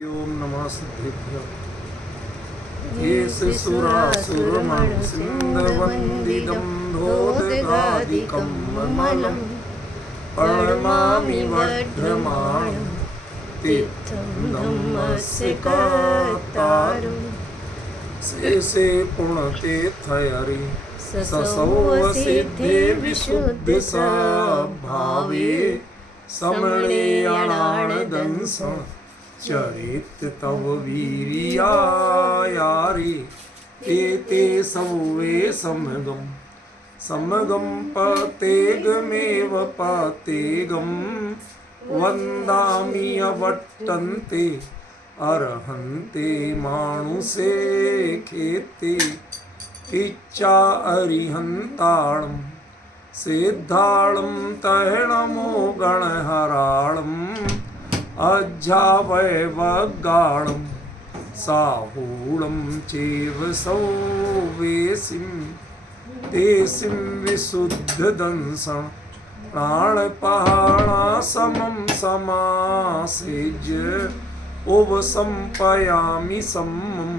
ओम नमः सिद्धेभ्यो ये सुरासुरमणुसिन्धवन्दितं धोदगादिकं ममलं प्रणमामि वर्धमानं तीर्थं धम्मस्य कर्तारं शेषे पूर्णतीर्थहरि ससौवसिद्धे विशुद्धस्वभावे समणे अणाणदंसं चरित तव वीर्यायारे एते सौवे समगम पतेगमेव पतेगं वन्दामि अवट्टन्ते अर्हन्ते मानुषे खेते किच्चा अरिहन्ताळं सिद्धाळं तैणमो गणहराळं अज्जावैवगाणं साहूलं चैव सौवेसिं तेसिं विशुद्धदंसं प्राणपहाणासमं समासेज्य उपसंपयामि सम्मं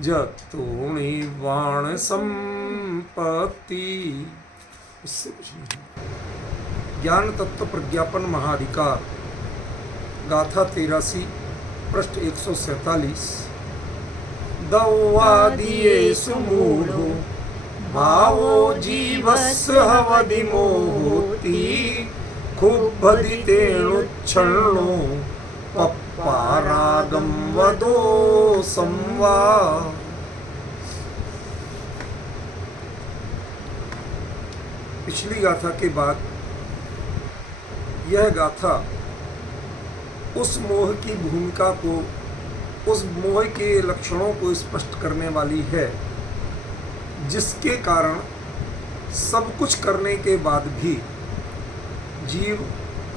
जतोणिवाण संपत्ति। इससे कुछ नहीं। ज्ञान तत्व प्रज्ञापन महाधिकार गाथा 83 पृष्ठ 147। दौवादियेषु मूढो भावो जीवस्य हवदिमोहोति खुब्बदितेणुच्छन्नो पप्पारागं वदो संवा। पिछली गाथा के बाद यह गाथा उस मोह की भूमिका को, उस मोह के लक्षणों को स्पष्ट करने वाली है जिसके कारण सब कुछ करने के बाद भी जीव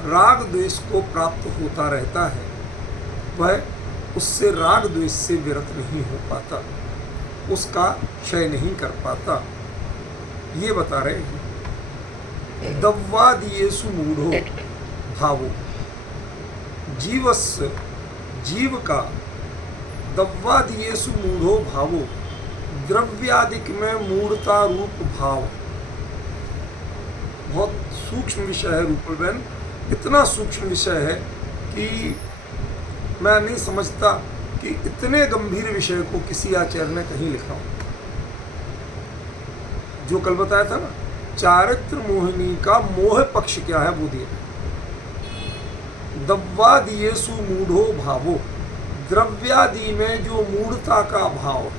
राग द्वेष को प्राप्त होता रहता है, वह उससे राग द्वेष से विरत नहीं हो पाता, उसका क्षय नहीं कर पाता। ये बता रहे हैं दव्वादियेषु मूढ़ो भावो, जीवस्य जीव का दव्वादियेषु मूढ़ो भावो, द्रव्यादिक में मूढ़ता रूप भाव। बहुत सूक्ष्म विषय है रूपलबेन, इतना सूक्ष्म विषय है कि मैं नहीं समझता कि इतने गंभीर विषय को किसी आचार्य ने कहीं लिखा हो। जो कल बताया था ना, चारित्र मोहिनी का मोह पक्ष क्या है वो दिया। दव्वादियेषु मूढ़ो भावो, द्रव्यादि में जो मूढ़ता का भाव है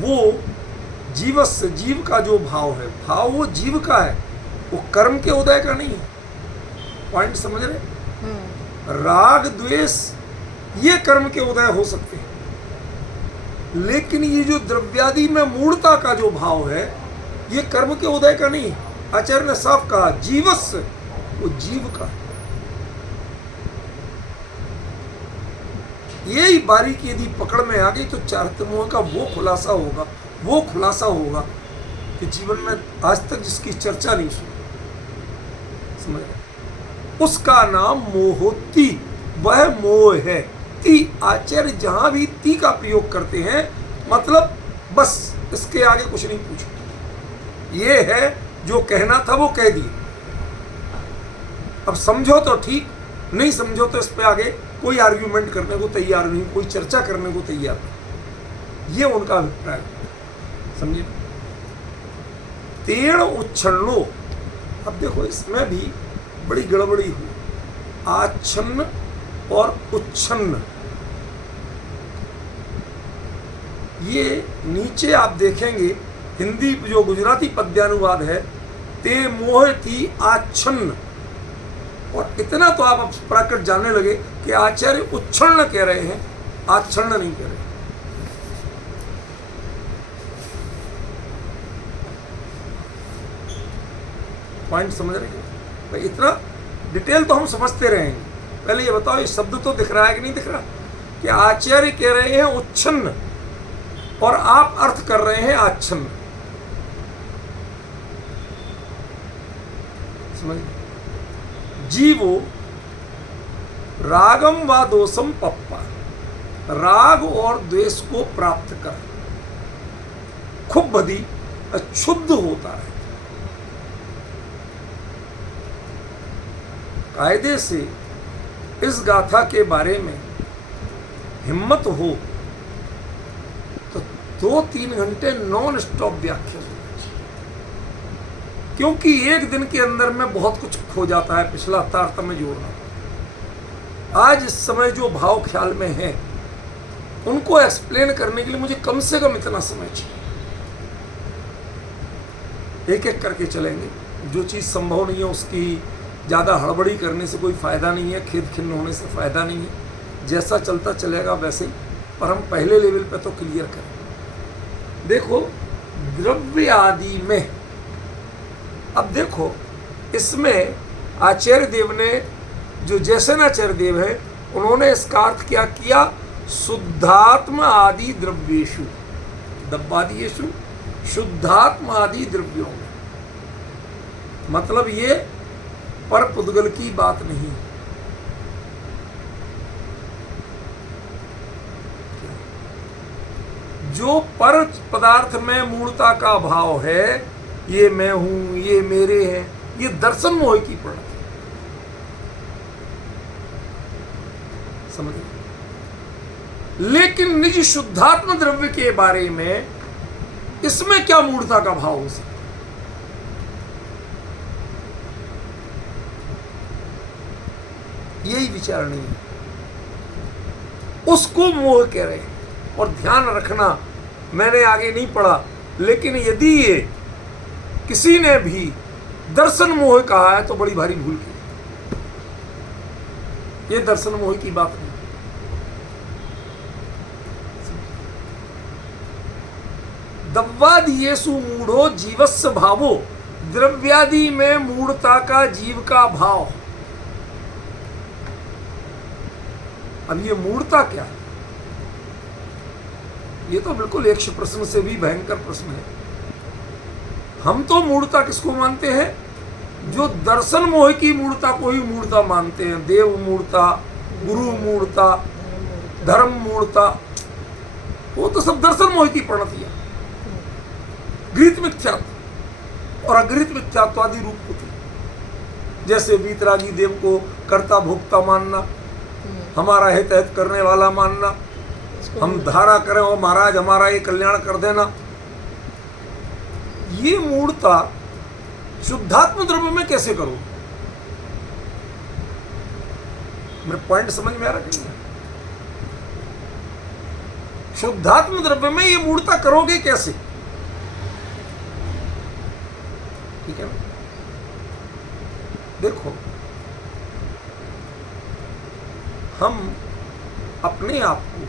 वो जीवस्य, जीव का जो भाव है, भाव वो जीव का है, वो कर्म के उदय का नहीं है। पॉइंट समझ रहे? राग द्वेष ये कर्म के उदय हो सकते हैं, लेकिन ये जो द्रव्यादि में मूढ़ता का जो भाव है ये कर्म के उदय का नहीं है। आचार्य ने साफ कहा जीवस्य, वो जीव का। यही बारीकी यदि पकड़ में आ गई तो चारित्र मोह का वो खुलासा होगा कि जीवन में आज तक जिसकी चर्चा नहीं सुनी, समझ, उसका नाम मोहोत्ति, वह मोह है। ती आचार्य जहां भी ती का प्रयोग करते हैं मतलब बस इसके आगे कुछ नहीं पूछो, ये है जो कहना था वो कह दिए। अब समझो तो ठीक, नहीं समझो तो इस पे आगे कोई आर्ग्यूमेंट करने को तैयार नहीं, कोई चर्चा करने को तैयार नहीं। ये उनका अभिप्राय, समझे। तेण उच्छन्नो, अब देखो इसमें भी बड़ी गड़बड़ी हुई। आच्छन्न और उच्छन्न, ये नीचे आप देखेंगे हिंदी जो गुजराती पद्यानुवाद है, ते मोह थी आच्छन्न। और इतना तो आप प्राकृत जानने लगे कि आचार्य उच्छन्न कह रहे हैं, आच्छन्न नहीं कह रहे। पॉइंट समझ रहे हैं भाई? इतना डिटेल तो हम समझते रहेंगे। पहले ये बताओ, ये शब्द तो दिख रहा है कि नहीं दिख रहा कि आचार्य कह रहे हैं उच्छन्न और आप अर्थ कर रहे हैं आच्छन्न। समझ, जीवो रागम व दोषम पप्पा, राग और द्वेष को प्राप्त कर खूब बदी अशुद्ध होता है। कायदे से इस गाथा के बारे में हिम्मत हो तो 2-3 घंटे नॉन स्टॉप व्याख्या सुननी चाहिए, क्योंकि एक दिन के अंदर में बहुत कुछ खो जाता है, पिछला तारतम्य में जोड़ना। आज इस समय जो भाव ख्याल में है उनको एक्सप्लेन करने के लिए मुझे कम से कम इतना समय चाहिए। एक एक करके चलेंगे। जो चीज़ संभव नहीं है उसकी ज़्यादा हड़बड़ी करने से कोई फ़ायदा नहीं है, खेद खिन्न होने से फ़ायदा नहीं है। जैसा चलता चलेगा वैसे ही, पर हम पहले लेवल पे तो क्लियर करें। देखो द्रव्य आदि में, अब देखो इसमें आचार्य देव ने, जो जैसनाचार्य देव है, उन्होंने इसका अर्थ क्या किया? शुद्धात्म आदि द्रव्येषु, दब्बादीयेषु शुद्धात्म आदि द्रव्यों में, मतलब ये पर पुद्गल की बात नहीं। जो पर पदार्थ में मूर्ता का भाव है, ये मैं हूं, ये मेरे हैं, ये दर्शन मोह की प्रणति, समझिए। लेकिन निज शुद्धात्म द्रव्य के बारे में इसमें क्या मूर्ता का भाव हो सकता? यही विचार नहीं है, उसको मोह कह रहे हैं। और ध्यान रखना, मैंने आगे नहीं पढ़ा, लेकिन यदि ये किसी ने भी दर्शन मोह कहा है तो बड़ी भारी भूल की। ये दर्शन मोह की बात नहीं। दव्वादीयेषु मूढ़ो जीवस्य भावो, द्रव्यादि में मूढ़ता का जीव का भाव। अब ये मूढ़ता क्या है? ये तो बिल्कुल यक्ष प्रश्न से भी भयंकर प्रश्न है। हम तो मूढ़ता किसको मानते हैं? जो दर्शन मोह की मूढ़ता को ही मूढ़ता मानते हैं। देव मूढ़ता, गुरु मूढ़ता, धर्म मूढ़ता, वो तो सब दर्शन मोह की प्रणतियां। गृहीत मिथ्यात्व और अगृहीत मिथ्यात्वादि रूप होती, जैसे वीतरागी देव को कर्ता भोक्ता मानना, हमारा हित हित करने वाला मानना, हम धारा करें और महाराज हमारा ये कल्याण कर देना। ये मूढ़ता शुद्धात्म द्रव्य में कैसे करो? मेरे पॉइंट समझ में आ रहा है? शुद्धात्म द्रव्य में ये मूढ़ता करोगे कैसे? ठीक है ना? देखो, हम अपने आप को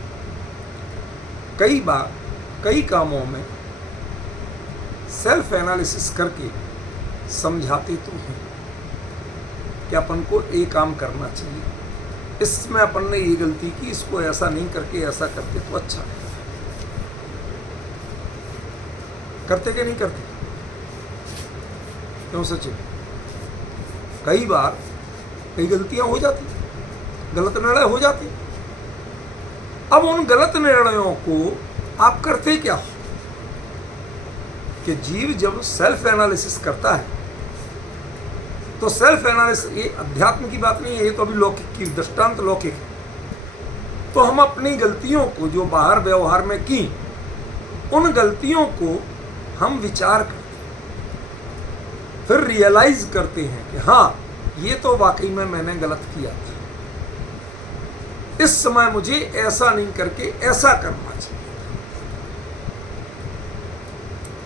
कई बार कई कामों में सेल्फ एनालिसिस करके समझाते तो हैं कि अपन को ये काम करना चाहिए, इसमें अपन ने ये गलती की, इसको ऐसा नहीं करके ऐसा करते तो अच्छा है। करते कि नहीं करते? क्यों सचिन? कई बार कई गलतियां हो जाती, गलत निर्णय हो जाते। अब उन गलत निर्णयों को आप करते क्या हो? कि जीव जब सेल्फ एनालिसिस करता है तो सेल्फ एनालिसिस, ये अध्यात्म की बात नहीं है, ये तो अभी लौकिक की दृष्टांत लौकिक है। तो हम अपनी गलतियों को जो बाहर व्यवहार में की, उन गलतियों को हम विचार करते हैं, फिर रियलाइज करते हैं कि हाँ, ये तो वाकई में मैंने गलत किया था, इस समय मुझे ऐसा नहीं करके ऐसा करना चाहिए।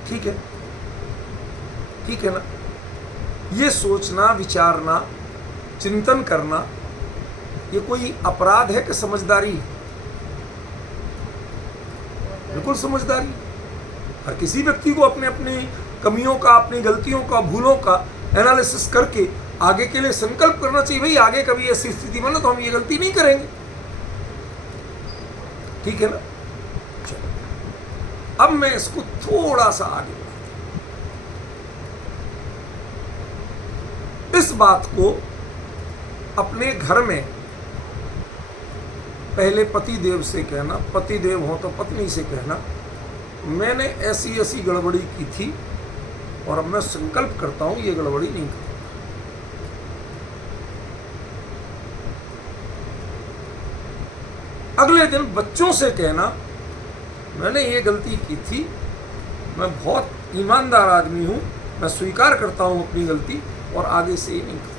ठीक है? ठीक है ना? ये सोचना, विचारना, चिंतन करना, ये कोई अपराध है कि समझदारी है? बिल्कुल समझदारी। हर किसी व्यक्ति को अपने अपनी कमियों का, अपनी गलतियों का, भूलों का एनालिसिस करके आगे के लिए संकल्प करना चाहिए। भाई आगे कभी ऐसी स्थिति बने तो हम ये गलती नहीं करेंगे। ठीक है ना? चलो, अब मैं इसको थोड़ा सा आगे बढ़ाता हूं। इस बात को अपने घर में पहले पति देव से कहना, पति देव हो तो पत्नी से कहना, मैंने ऐसी ऐसी गड़बड़ी की थी और अब मैं संकल्प करता हूं ये गड़बड़ी नहीं करूंगा। अगले दिन बच्चों से कहना, मैंने ये गलती की थी, मैं बहुत ईमानदार आदमी हूं, मैं स्वीकार करता हूं अपनी गलती और आगे से ये नहीं करूंगा।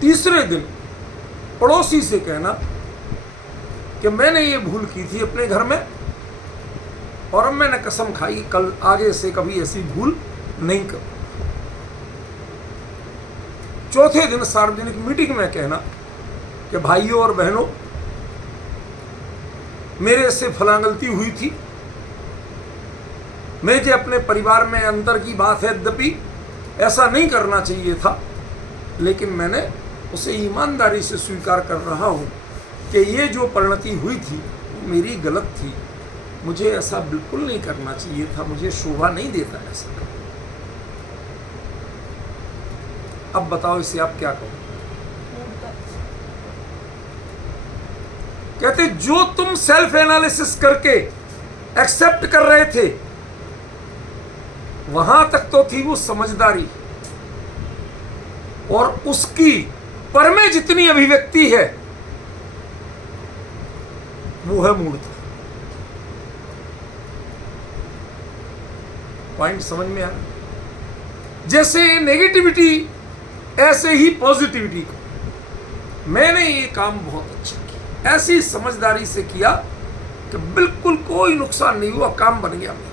तीसरे दिन पड़ोसी से कहना कि मैंने ये भूल की थी अपने घर में और अब मैंने कसम खाई कल आगे से कभी ऐसी भूल नहीं करूं। चौथे दिन सार्वजनिक मीटिंग में कहना कि भाइयों और बहनों, मेरे से फलां गलती हुई थी, मुझे अपने परिवार में अंदर की बात है, यद्यपि ऐसा नहीं करना चाहिए था, लेकिन मैंने उसे ईमानदारी से स्वीकार कर रहा हूं कि ये जो परिणति हुई थी वो मेरी गलत थी, मुझे ऐसा बिल्कुल नहीं करना चाहिए था, मुझे शोभा नहीं देता ऐसा। अब बताओ इसे आप क्या कहो? कहते जो तुम सेल्फ एनालिसिस करके एक्सेप्ट कर रहे थे वहां तक तो थी वो समझदारी, और उसकी पर में जितनी अभिव्यक्ति है वो है मूर्खता। पॉइंट समझ में आ? जैसे नेगेटिविटी ऐसे ही पॉजिटिविटी को, मैंने ये काम बहुत अच्छा किया, ऐसी समझदारी से किया कि बिल्कुल कोई नुकसान नहीं हुआ, काम बन गया मेरा,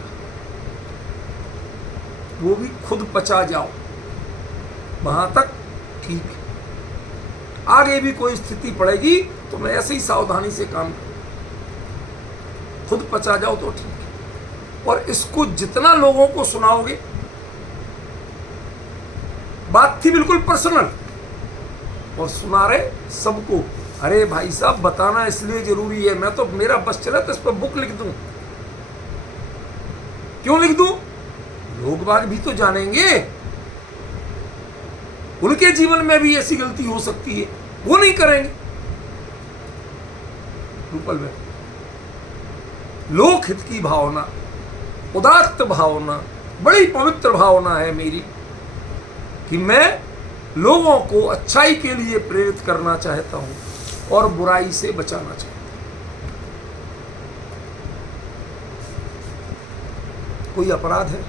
वो भी खुद पचा जाओ, वहां तक ठीक है। आगे भी कोई स्थिति पड़ेगी तो मैं ऐसे ही सावधानी से काम करूं, खुद पचा जाओ तो ठीक है। और इसको जितना लोगों को सुनाओगे, बात थी बिल्कुल पर्सनल और सुना रहे सबको, अरे भाई साहब बताना इसलिए जरूरी है, मैं तो मेरा बस चला तो इस पर बुक लिख दूं। क्यों लिख दूं? लोग बाग भी तो जानेंगे, उनके जीवन में भी ऐसी गलती हो सकती है, वो नहीं करेंगे। रूपल में लोक हित की भावना, उदात्त भावना, बड़ी पवित्र भावना है मेरी कि मैं लोगों को अच्छाई के लिए प्रेरित करना चाहता हूं और बुराई से बचाना चाहता हूं। कोई अपराध है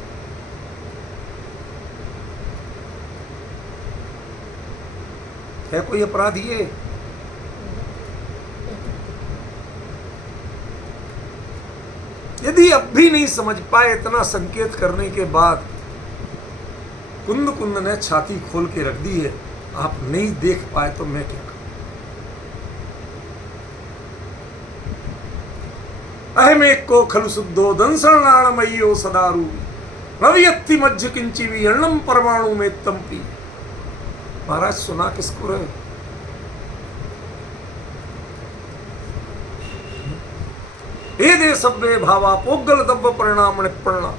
कोई अपराध? ये यदि अब भी नहीं समझ पाए, इतना संकेत करने के बाद कुंद कुंद ने छाती खोल के रख दी है, आप नहीं देख पाए तो मैं क्या करूं? अहमेक को खलु शुद्धो दंसरणाणमय्यो सदारू रवियत्ति मज्ज किंची भी अण्णम परमाणु में तंपी। महाराज सुना किसको रहे? ए दे सब्बे भावा पोगल दब्ब परिणाम निपणना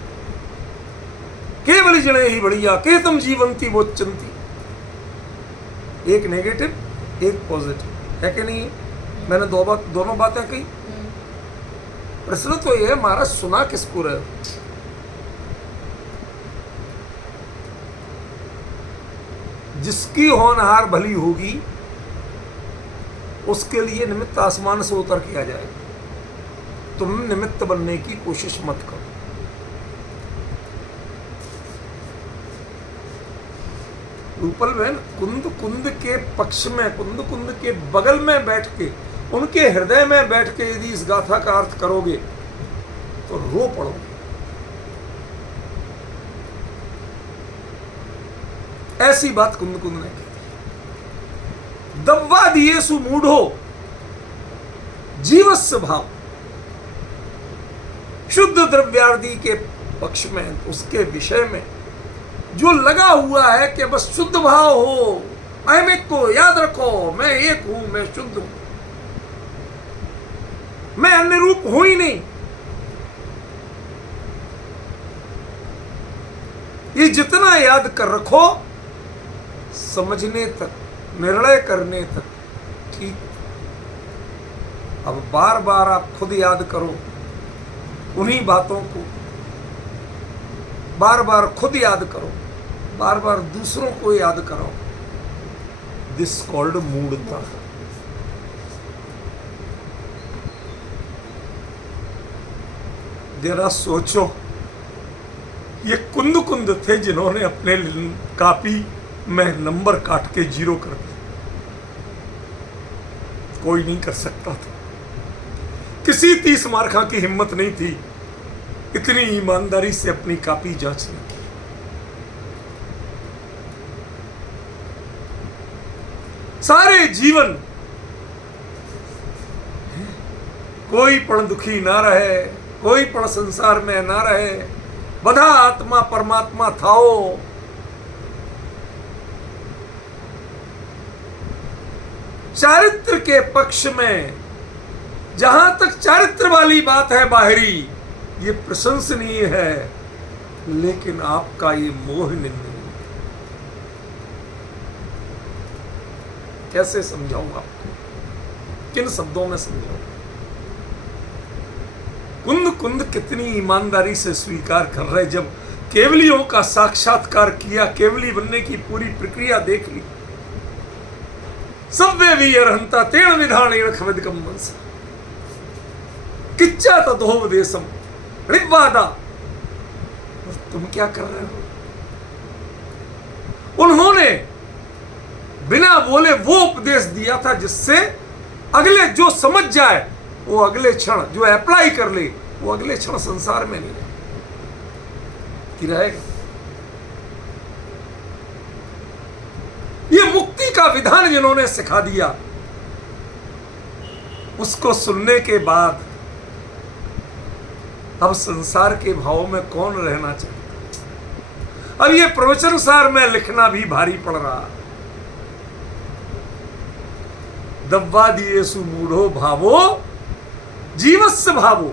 केवल जड़े ही बढ़िया के तुम जीवंती वोचंती। एक नेगेटिव एक पॉजिटिव है कि नहीं है? मैंने दोनों बातें कही। प्रश्न तो ये है महाराज सुना किसको रहे? जिसकी होनहार भली होगी उसके लिए निमित्त आसमान से उतर के आ जाएगा। तुम निमित्त बनने की कोशिश मत करो। रूपल बहन कुंद कुंद के पक्ष में, कुंद कुंद के बगल में बैठ के, उनके हृदय में बैठ के यदि इस गाथा का अर्थ करोगे तो रो पड़ोगे। ऐसी बात कुंद कुंद ने कही। दब्वा दिए सुमूढ़ो जीवस्य भाव, शुद्ध द्रव्यादि के पक्ष में, उसके विषय में जो लगा हुआ है कि बस शुद्ध भाव हो, अहमिक को याद रखो, मैं एक हूं, मैं शुद्ध हूं, मैं अन्य रूप हूं ही नहीं, ये जितना याद कर रखो समझने तक निर्णय करने तक ठीक। अब बार बार आप खुद याद करो उन्हीं बातों को, बार बार खुद याद करो, बार बार दूसरों को याद कराओ। दिस कॉल्ड मूढ़ता। जरा सोचो, ये कुंद कुंद थे जिन्होंने अपने कॉपी में नंबर काट के 0 कर दिया। कोई नहीं कर सकता था। किसी 30 मार्का की हिम्मत नहीं थी इतनी ईमानदारी से अपनी कॉपी जांचने की। सारे जीवन कोई पण दुखी ना रहे, कोई पण संसार में ना रहे, बधा आत्मा परमात्मा थाओ। चारित्र के पक्ष में जहां तक चारित्र वाली बात है बाहरी, ये प्रशंसनीय है, लेकिन आपका ये मोह निंदनीय। कैसे समझाऊं आपको, किन शब्दों में समझाऊं? कुंद कुंद कितनी ईमानदारी से स्वीकार कर रहे, जब केवलियों का साक्षात्कार किया, केवली बनने की पूरी प्रक्रिया देख ली। सव्य भी अरहंता तेण विधानेण खविदकम मनसा किच्चा तदोपदेशम ऋग्वादा। और तुम क्या कर रहे हो? उन्होंने बिना बोले वो उपदेश दिया था जिससे अगले जो समझ जाए वो अगले क्षण, जो अप्लाई कर ले वो अगले क्षण संसार में नहीं कि रहेगा। ये मुक्ति का विधान जिन्होंने सिखा दिया, उसको सुनने के बाद अब संसार के भाव में कौन रहना चाहता? अब ये प्रवचन सार में लिखना भी भारी पड़ रहा। दब्बा दिए सुमूढ़ो भावो जीवस्य भावो।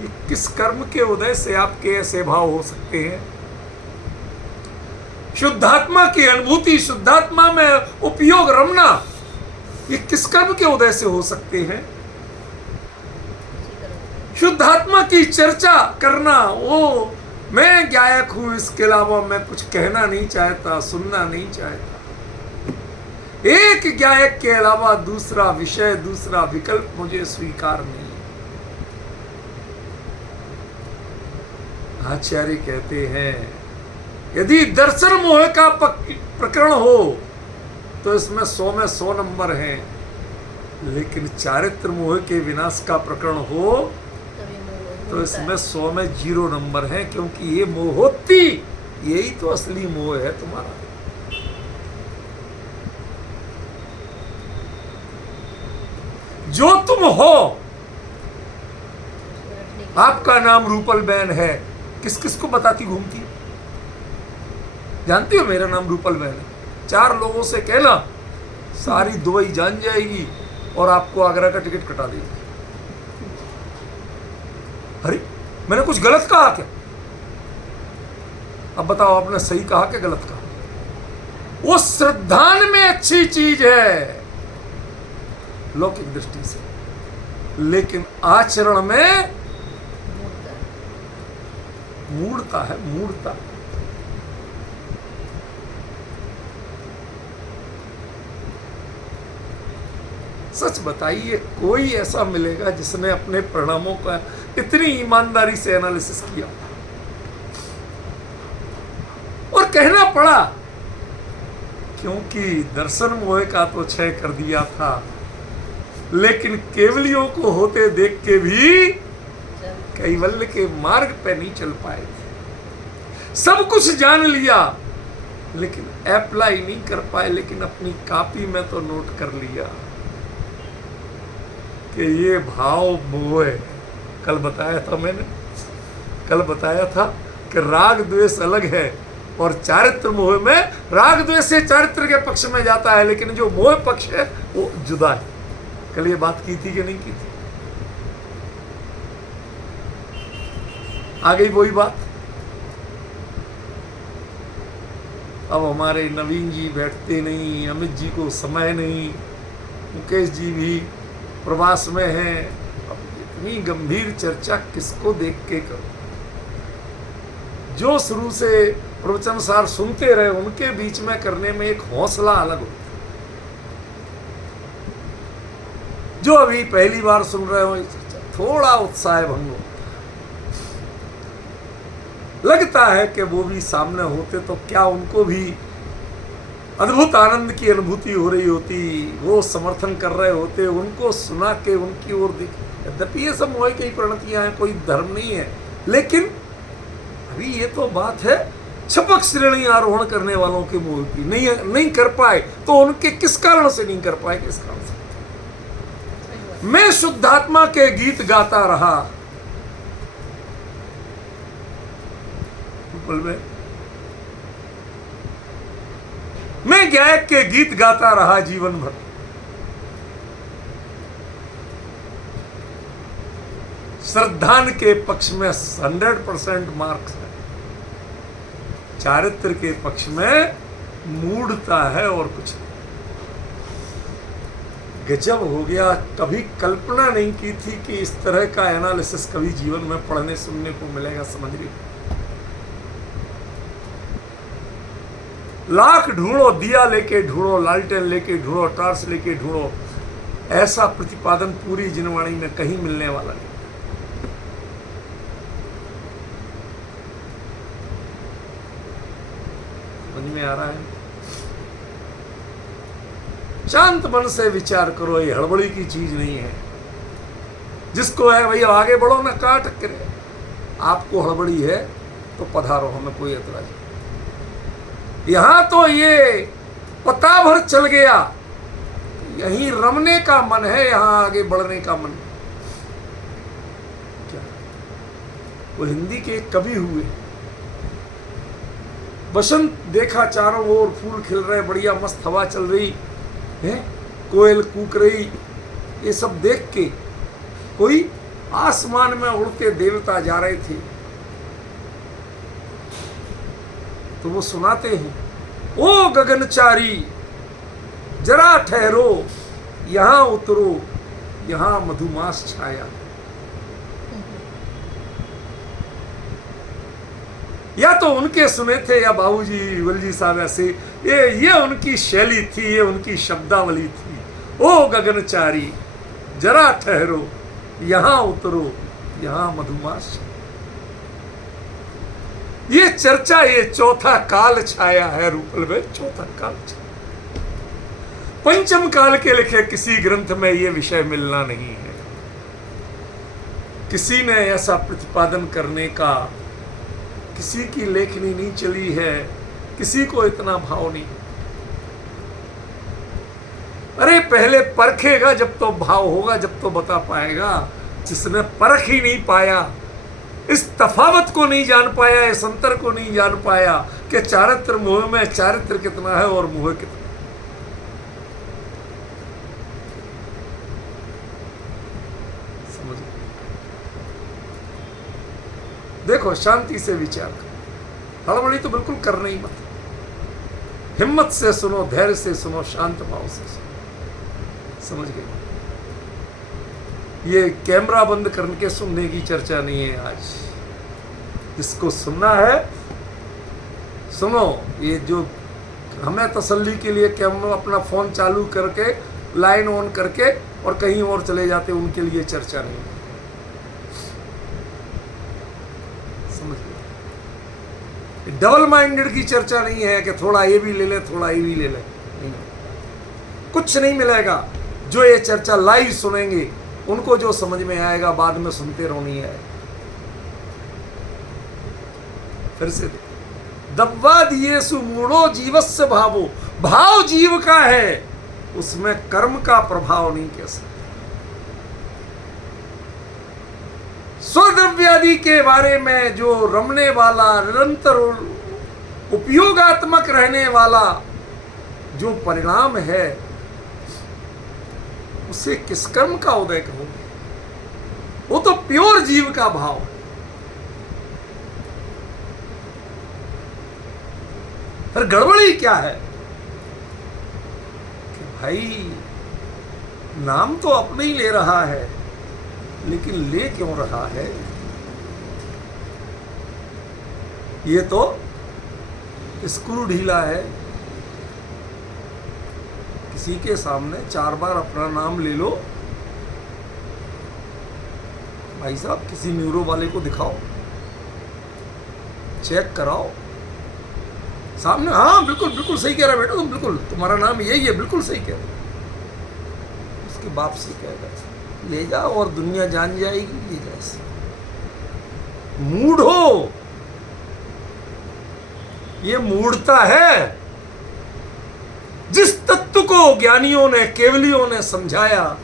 ये किस कर्म के उदय से आपके ऐसे भाव हो सकते हैं? शुद्धात्मा की अनुभूति, शुद्धात्मा में उपयोग रमना, ये किस कर्म के उदय से हो सकते हैं? शुद्धात्मा की चर्चा करना, वो मैं गायक हूं, इसके अलावा मैं कुछ कहना नहीं चाहता, सुनना नहीं चाहता। एक गायक के अलावा दूसरा विषय, दूसरा विकल्प मुझे स्वीकार नहीं। आचार्य कहते हैं यदि दर्शन मोह का प्रकरण हो तो इसमें 100 में 100 नंबर हैं, लेकिन चारित्र मोह के विनाश का प्रकरण हो तो इसमें 100 में 0 नंबर है, क्योंकि ये मोहोत्ती, यही तो असली मोह है तुम्हारा। जो तुम हो, आपका नाम रूपल बहन है, किस किस को बताती घूमती? जानती हो मेरा नाम रूपल बहन है? 4 लोगों से कहना, सारी दुबई जान जाएगी और आपको आगरा का टिकट कटा देगी। अरे मैंने कुछ गलत कहा क्या? अब बताओ, आपने सही कहा क्या गलत कहा? वो श्रद्धान में अच्छी चीज है लौकिक दृष्टि से, लेकिन आचरण में मूढ़ता है, मूढ़ता। सच बताइए, कोई ऐसा मिलेगा जिसने अपने परिणामों का इतनी ईमानदारी से एनालिसिस किया? और कहना पड़ा क्योंकि दर्शन मोह का तो क्षय कर दिया था, लेकिन केवलियों को होते देख के भी कैवल्य के मार्ग पे नहीं चल पाए थे। सब कुछ जान लिया लेकिन अप्लाई नहीं कर पाए, लेकिन अपनी कॉपी में तो नोट कर लिया कि ये भाव मोह है। कल बताया था मैंने, कल बताया था कि राग द्वेष अलग है और चारित्र मोह में राग द्वेष से चारित्र के पक्ष में जाता है, लेकिन जो मोह पक्ष है वो जुदा है। कल ये बात की थी कि नहीं की थी? आ गई वही बात। अब हमारे नवीन जी बैठते नहीं, अमित जी को समय नहीं, मुकेश जी भी प्रवास में हैं। अब इतनी गंभीर चर्चा किसको देख के करो? जो शुरू से प्रवचन सार सुनते रहे उनके बीच में करने में एक हौसला अलग होता है। जो अभी पहली बार सुन रहे हो थोड़ा उत्साह भंग हो, लगता है कि वो भी सामने होते तो क्या उनको भी अद्भुत आनंद की अनुभूति हो रही होती, वो समर्थन कर रहे होते, उनको सुना के उनकी ओर देख। यद्यपि ये सब मोह की प्रणतियां हैं, कोई धर्म नहीं है, लेकिन अभी ये तो बात है छपक श्रेणी आरोहण करने वालों के मोह की। नहीं कर पाए तो उनके किस कारण से नहीं कर पाए, किस कारण से? मैं शुद्धात्मा के गीत गाता रहा, मैं गायक के गीत गाता रहा जीवन भर। श्रद्धान के पक्ष में 100% मार्क्स है, चारित्र के पक्ष में मूढ़ता है और कुछ नहीं। गजब हो गया, कभी कल्पना नहीं की थी कि इस तरह का एनालिसिस कभी जीवन में पढ़ने सुनने को मिलेगा। समझ रही, लाख ढूंढो, दिया लेके ढूंढो, लालटेन लेके ढूंढो, टॉर्च लेके ढूंढो, ऐसा प्रतिपादन पूरी जिनवाणी में कहीं मिलने वाला नहीं। समझ में आ रहा है? शांत मन से विचार करो, ये हड़बड़ी की चीज नहीं है। जिसको है भैया आगे बढ़ो ना, कहाँ टक्करे। आपको हड़बड़ी है तो पधारो, हमें कोई एतराज नहीं। यहां तो ये पता भर चल गया, यहीं रमने का मन है, यहां आगे बढ़ने का मन। क्या वो हिंदी के एक कवि हुए, बसंत देखा चारों ओर फूल खिल रहे, बढ़िया मस्त हवा चल रही है, कोयल कूक रही, ये सब देख के कोई आसमान में उड़ते देवता जा रहे थे, तो वो सुनाते हैं, ओ गगनचारी जरा ठहरो, यहां उतरो, यहां मधुमास छाया। या तो उनके सुने थे या बाबूजी वलजी साहब ऐसे, ये उनकी शैली थी, ये उनकी शब्दावली थी। ओ गगनचारी जरा ठहरो, यहां उतरो, यहां मधुमास। ये चर्चा, ये चौथा काल छाया है रूपल में, चौथा काल छाया। पंचम काल के लिखे किसी ग्रंथ में ये विषय मिलना नहीं है। किसी ने ऐसा प्रतिपादन करने का, किसी की लेखनी नहीं चली है, किसी को इतना भाव नहीं। अरे पहले परखेगा जब तो भाव होगा, जब तो बता पाएगा। जिसने परख ही नहीं पाया, इस तफावत को नहीं जान पाया, इस अंतर को नहीं जान पाया कि चारित्र मोह में चारित्र कितना है और मोह कितना। समझ देखो, शांति से विचार करो, हड़बड़ी तो बिल्कुल करना ही मत। हिम्मत से सुनो, धैर्य से सुनो, शांत भाव से सुनो। समझ गए? ये कैमरा बंद करके सुनने की चर्चा नहीं है आज। जिसको सुनना है सुनो। ये जो हमें तसल्ली के लिए कैमरा अपना फोन चालू करके लाइन ऑन करके और कहीं और चले जाते, उनके लिए चर्चा नहीं है। समझ गए? डबल माइंडेड की चर्चा नहीं है कि थोड़ा ये भी ले ले, थोड़ा ये भी ले ले। नहीं, कुछ नहीं मिलेगा। जो ये चर्चा लाइव सुनेंगे उनको जो समझ में आएगा, बाद में सुनते रहो, नहीं आएगा। फिर से दब्बा दिए सुमूढ़ो जीवस्य भावो, भाव जीव का है, उसमें कर्म का प्रभाव नहीं कह सकते। स्वद्रव्यादि के बारे में जो रमने वाला, निरंतर उपयोगात्मक रहने वाला जो परिणाम है, उसे किस कर्म का उदय कहोगे? वो तो प्योर जीव का भाव है। फिर गड़बड़ी क्या है कि भाई नाम तो अपने ही ले रहा है, लेकिन ले क्यों रहा है? ये तो स्क्रू ढीला है। किसी के सामने 4 बार अपना नाम ले लो, भाई साहब किसी न्यूरो वाले को दिखाओ, चेक कराओ सामने, हाँ बिल्कुल बिल्कुल सही कह रहा है बेटा, तुम बिल्कुल, तुम्हारा नाम यही है, बिल्कुल सही कह रहे। उसके बाप से कहेगा ले जाओ और दुनिया जान जाएगी, ले जा। मूड हो, ये मूढ़ता है। जिस तत्व को ज्ञानियों ने, केवलियों ने समझाया,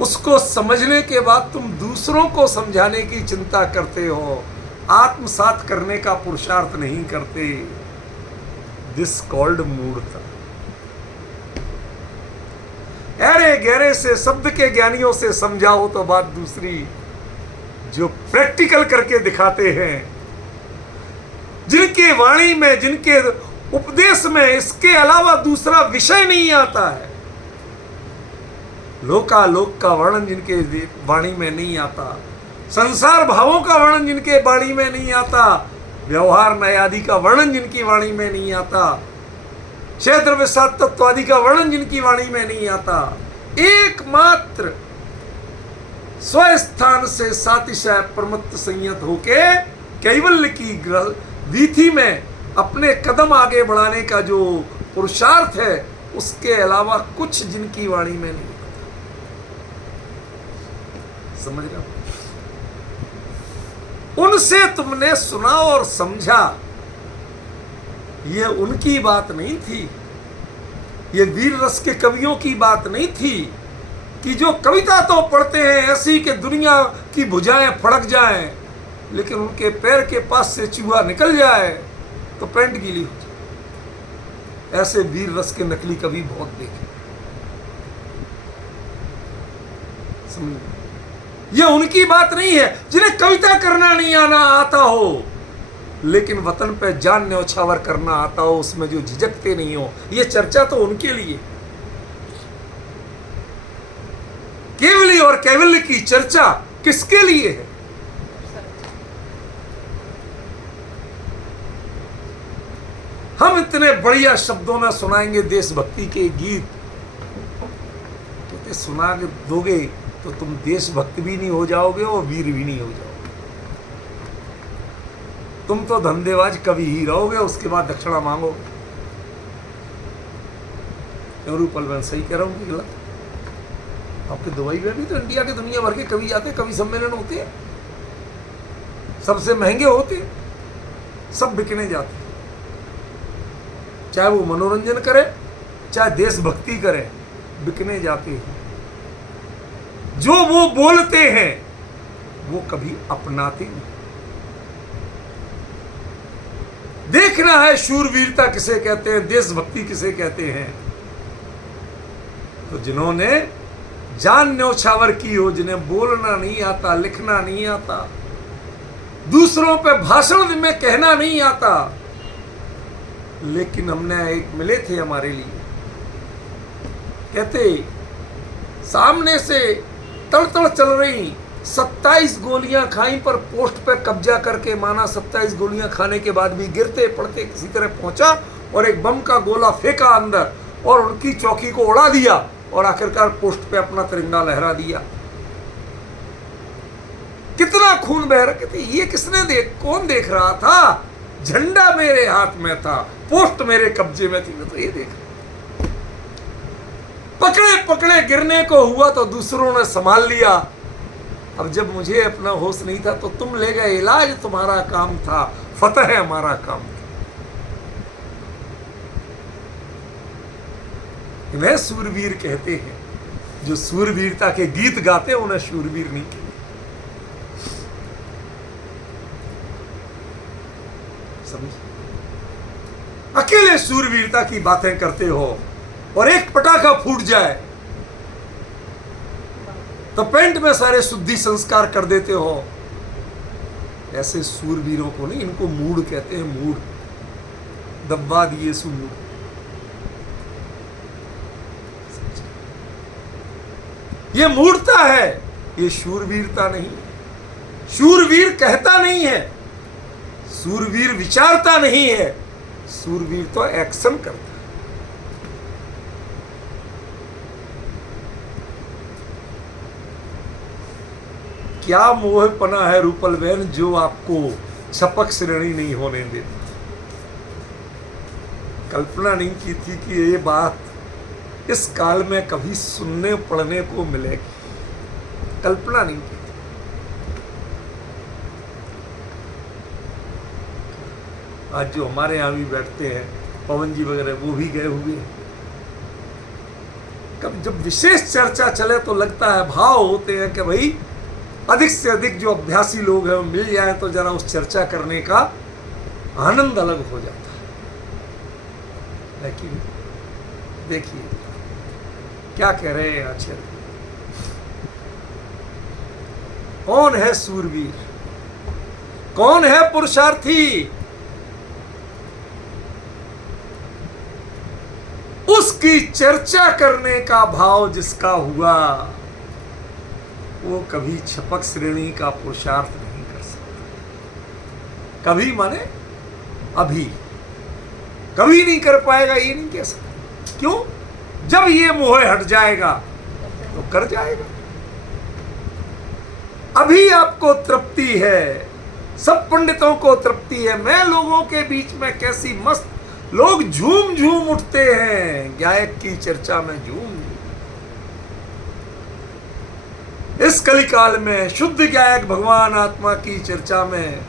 उसको समझने के बाद तुम दूसरों को समझाने की चिंता करते हो, आत्मसात करने का पुरुषार्थ नहीं करते। दिस कॉल्ड मूढ़ता। अरे गहरे से शब्द के ज्ञानियों से समझाओ तो बात दूसरी, जो प्रैक्टिकल करके दिखाते हैं, जिनके वाणी में, जिनके उपदेश में इसके अलावा दूसरा विषय नहीं आता है, लोकालोक का वर्णन जिनके वाणी में नहीं आता, संसार भावों का वर्णन जिनके वाणी में नहीं आता, व्यवहार नय आदि का वर्णन जिनकी वाणी में नहीं आता, क्षेत्र विषाद तत्व आदि का वर्णन जिनकी वाणी में नहीं आता, एकमात्र स्वस्थान से सातिशय प्रमत्त संयत होके कैवल्य की वीथी में अपने कदम आगे बढ़ाने का जो पुरुषार्थ है, उसके अलावा कुछ जिनकी वाणी में नहीं आता। समझ रहे हो? उनसे तुमने सुना और समझा, ये उनकी बात नहीं थी, ये वीर रस के कवियों की बात नहीं थी कि जो कविता तो पढ़ते हैं ऐसी कि दुनिया की भुजाएं फड़क जाएं, लेकिन उनके पैर के पास से चूहा निकल जाए तो पैंट गीली हो जाए। ऐसे वीर रस के नकली कवि बहुत देखे। समझ, ये उनकी बात नहीं है जिन्हें कविता करना नहीं आना आता हो, लेकिन वतन पे जान न्यौछावर करना आता हो, उसमें जो झिझकते नहीं हो। ये चर्चा तो उनके लिए। केवली और कैवल्य की चर्चा किसके लिए है? हम इतने बढ़िया शब्दों में सुनाएंगे देशभक्ति के गीत, तो सुना के दोगे तो तुम देशभक्त भी नहीं हो जाओगे और वीर भी नहीं हो जाओगे। तुम तो धंधेबाज कवि ही रहोगे, उसके बाद दक्षिणा मांगोगे। क्यों रूपल, मैं सही कह रहा हूं कि गलत? आपके दुबई में भी तो इंडिया के दुनिया भर के कवि आते, कवि सम्मेलन होते हैं, सबसे महंगे होते हैं, सब बिकने जाते हैं। चाहे वो मनोरंजन करे, चाहे देशभक्ति करे, बिकने जाते हैं। जो वो बोलते हैं वो कभी अपनाते नहीं। देखना है शूरवीरता किसे कहते हैं, देशभक्ति किसे कहते हैं, तो जिन्होंने जान न्यौछावर की हो, जिन्हें बोलना नहीं आता, लिखना नहीं आता, दूसरों पे भाषण में कहना नहीं आता, लेकिन हमने एक मिले थे हमारे लिए, कहते सामने से तड़ चल रही 27 गोलियां खाई, पर पोस्ट पे कब्जा करके माना 27 गोलियां खाने के बाद भी गिरते पड़ते किसी तरह पहुंचा और एक बम का गोला फेंका अंदर और उनकी चौकी को उड़ा दिया और आखिरकार पोस्ट पे अपना तिरंगा लहरा दिया। कितना खून बह रहा, कहते ये किसने कौन देख रहा था? झंडा मेरे हाथ में था, पोस्ट मेरे कब्जे में थी, तो ये देख। पकड़े पकड़े गिरने को हुआ तो दूसरों ने संभाल लिया। अब जब मुझे अपना होश नहीं था तो तुम ले गए, इलाज तुम्हारा काम था, फतह हमारा काम था। इन्हें सूरवीर कहते हैं। जो सूरवीरता के गीत गाते हैं उन्हें शूरवीर नहीं कहते। समझ? अकेले सूरवीरता की बातें करते हो और एक पटाखा फूट जाए तो पेंट में सारे शुद्धि संस्कार कर देते हो। ऐसे सूरवीरों को नहीं, इनको मूढ़ कहते हैं, मूढ़। दबा दिए सुमूढ़। ये मूढ़ता है, ये शूरवीरता नहीं। शूरवीर कहता नहीं है, शूरवीर विचारता नहीं है, शूरवीर तो एक्शन करता है। क्या मोहपना है रूपल बहन जो आपको छपक श्रेणी नहीं होने देता। कल्पना नहीं की थी कि ये बात इस काल में कभी सुनने पढ़ने को मिलेगी, कल्पना नहीं की। आज जो हमारे यहाँ भी बैठते हैं पवन जी वगैरह, वो भी गए हुए। कब जब विशेष चर्चा चले तो लगता है, भाव होते हैं कि भाई अधिक से अधिक जो अभ्यासी लोग हैं वो मिल जाए तो जरा उस चर्चा करने का आनंद अलग हो जाता है। लेकिन देखिए क्या कह रहे हैं आचार्य, कौन है सूरवीर, कौन है पुरुषार्थी? उसकी चर्चा करने का भाव जिसका हुआ वो कभी छपक श्रेणी का पुरुषार्थ नहीं कर सकता। कभी माने अभी, कभी नहीं कर पाएगा, ये नहीं कह सकता। क्यों? जब ये मोह हट जाएगा तो कर जाएगा। अभी आपको तृप्ति है, सब पंडितों को तृप्ति है। मैं लोगों के बीच में कैसी मस्त लोग झूम झूम उठते हैं, गायक की चर्चा में झूम। इस कलिकाल में शुद्ध गायक भगवान आत्मा की चर्चा में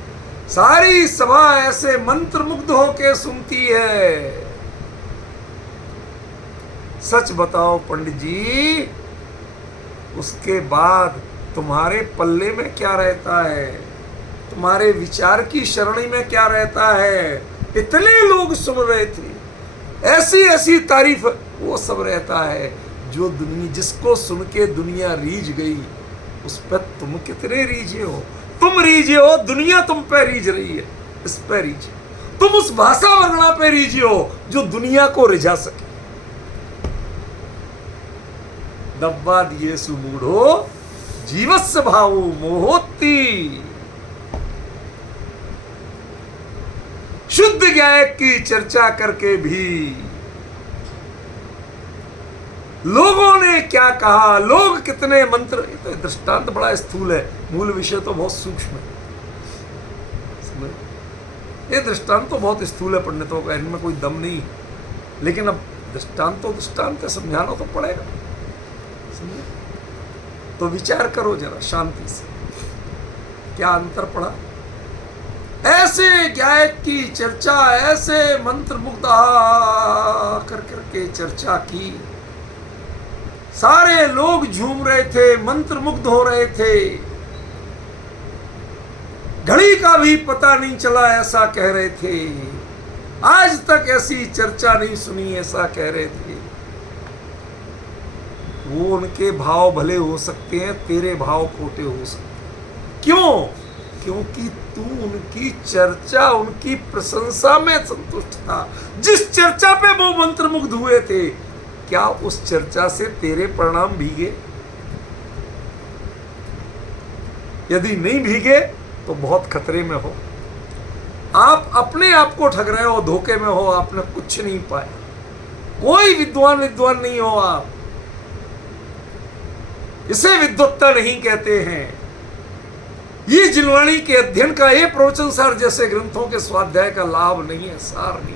सारी सभा ऐसे मंत्र मुग्ध होके सुनती है। सच बताओ पंडित जी, उसके बाद तुम्हारे पल्ले में क्या रहता है, तुम्हारे विचार की सरणी में क्या रहता है? इतने लोग सुन रहे थे, ऐसी ऐसी तारीफ, वो सब रहता है जो दुनिया, जिसको सुन के दुनिया रीझ गई, उस पर तुम कितने रीझे हो? तुम रीझे हो, दुनिया तुम पे रीझ रही है, इस पे रीझे। तुम उस भाषा वर्णा पे रीझे हो जो दुनिया को रिझा सके। दब्बा दिए सुमूढ़ो जीवस्य भावो मोहोत्ति। शुद्ध गायक की चर्चा करके भी लोगों ने क्या कहा, लोग कितने मंत्र। ये तो दृष्टांत बड़ा स्थूल है, मूल विषय तो बहुत सूक्ष्म है। ये दृष्टांत तो बहुत स्थूल है पंडितों का, इनमें कोई दम नहीं। लेकिन अब दृष्टांत तो दृष्टांत समझाना तो पड़ेगा। तो विचार करो जरा शांति से, क्या अंतर पड़ा? ऐसे गायक की चर्चा, ऐसे मंत्र मुग्ध कर करके चर्चा की, सारे लोग झूम रहे थे, मंत्र मुग्ध हो रहे थे, घड़ी का भी पता नहीं चला, ऐसा कह रहे थे। आज तक ऐसी चर्चा नहीं सुनी, ऐसा कह रहे थे। वो उनके भाव भले हो सकते हैं, तेरे भाव खोटे हो सकते हैं। क्यों? क्योंकि तू उनकी चर्चा, उनकी प्रशंसा में संतुष्ट था। जिस चर्चा पे वो मंत्र मुग्ध हुए थे, क्या उस चर्चा से तेरे परिणाम भीगे? यदि नहीं भीगे तो बहुत खतरे में हो। आप अपने आप को ठग रहे हो, धोखे में हो, आपने कुछ नहीं पाया। कोई विद्वान नहीं हो आप, इसे विद्वत्ता नहीं कहते हैं। ये जिनवाणी के अध्ययन का, ये प्रवचन सार जैसे ग्रंथों के स्वाध्याय का लाभ नहीं है, सार नहीं।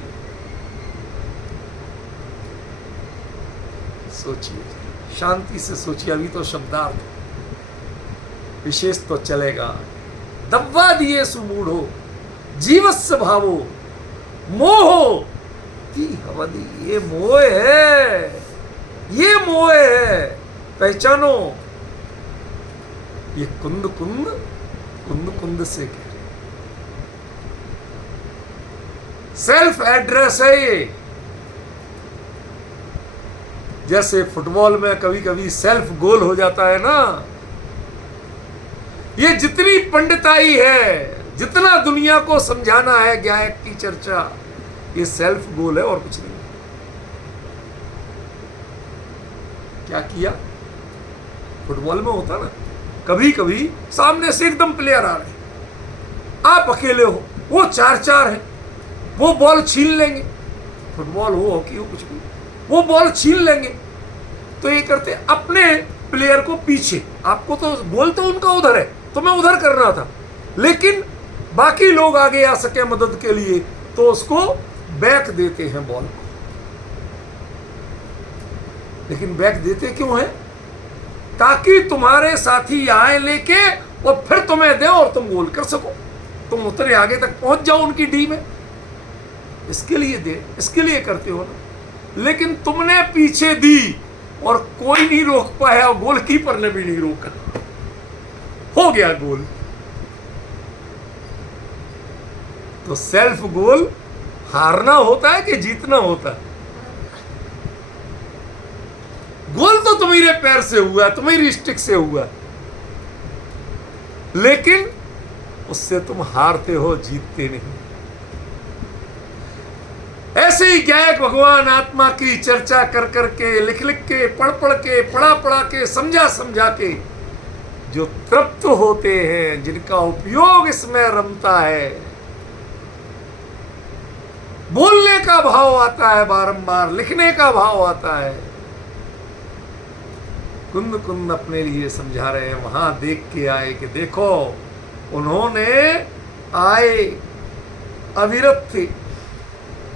सोचिए, शांति से सोचिए। अभी तो शब्दार्थ, विशेष तो चलेगा। दब्बा दिए सुमूढ़ो जीवस्य भावो मोह की हवदी। ये मोह है, ये मोह है, पहचानो। ये कुंद कुंद कुंद कुंद से कह रहे, सेल्फ एड्रेस है ये। जैसे फुटबॉल में कभी कभी सेल्फ गोल हो जाता है ना, ये जितनी पंडिताई है, जितना दुनिया को समझाना है गायक की चर्चा, ये सेल्फ गोल है और कुछ नहीं। क्या किया? फुटबॉल में होता ना, कभी कभी सामने से एकदम प्लेयर आ रहे, आप अकेले हो, वो 4-4 है, वो बॉल छीन लेंगे, फुटबॉल हो, हॉकी हो, कुछ भी, वो बॉल छीन लेंगे। तो ये करते अपने प्लेयर को पीछे, आपको तो गोल तो उनका उधर है, तो मैं उधर करना था, लेकिन बाकी लोग आगे आ सके मदद के लिए, तो उसको बैक देते हैं बॉल को। लेकिन बैक देते क्यों है? ताकि तुम्हारे साथी आए लेके और फिर तुम्हें दे और तुम गोल कर सको, तुम उतरे आगे तक पहुंच जाओ उनकी डी में। इसके लिए दे, इसके लिए करते हो ना। लेकिन तुमने पीछे दी और कोई नहीं रोक पाया, गोलकीपर ने भी नहीं रोका, हो गया गोल। तो सेल्फ गोल हारना होता है कि जीतना होता है? गोल तो तुम्हारे पैर से हुआ, तुम्हारी स्टिक से हुआ, लेकिन उससे तुम हारते हो, जीतते नहीं। ऐसे ही गायक भगवान आत्मा की चर्चा कर करके, लिख लिख के, पढ़ पढ़ के, पढ़ा पढ़ा के, समझा समझा के जो तृप्त होते हैं, जिनका उपयोग इसमें रमता है, बोलने का भाव आता है, बारंबार लिखने का भाव आता है। कुंद कुंद अपने लिए समझा रहे हैं, वहां देख के आए कि देखो उन्होंने आए अविरत थे,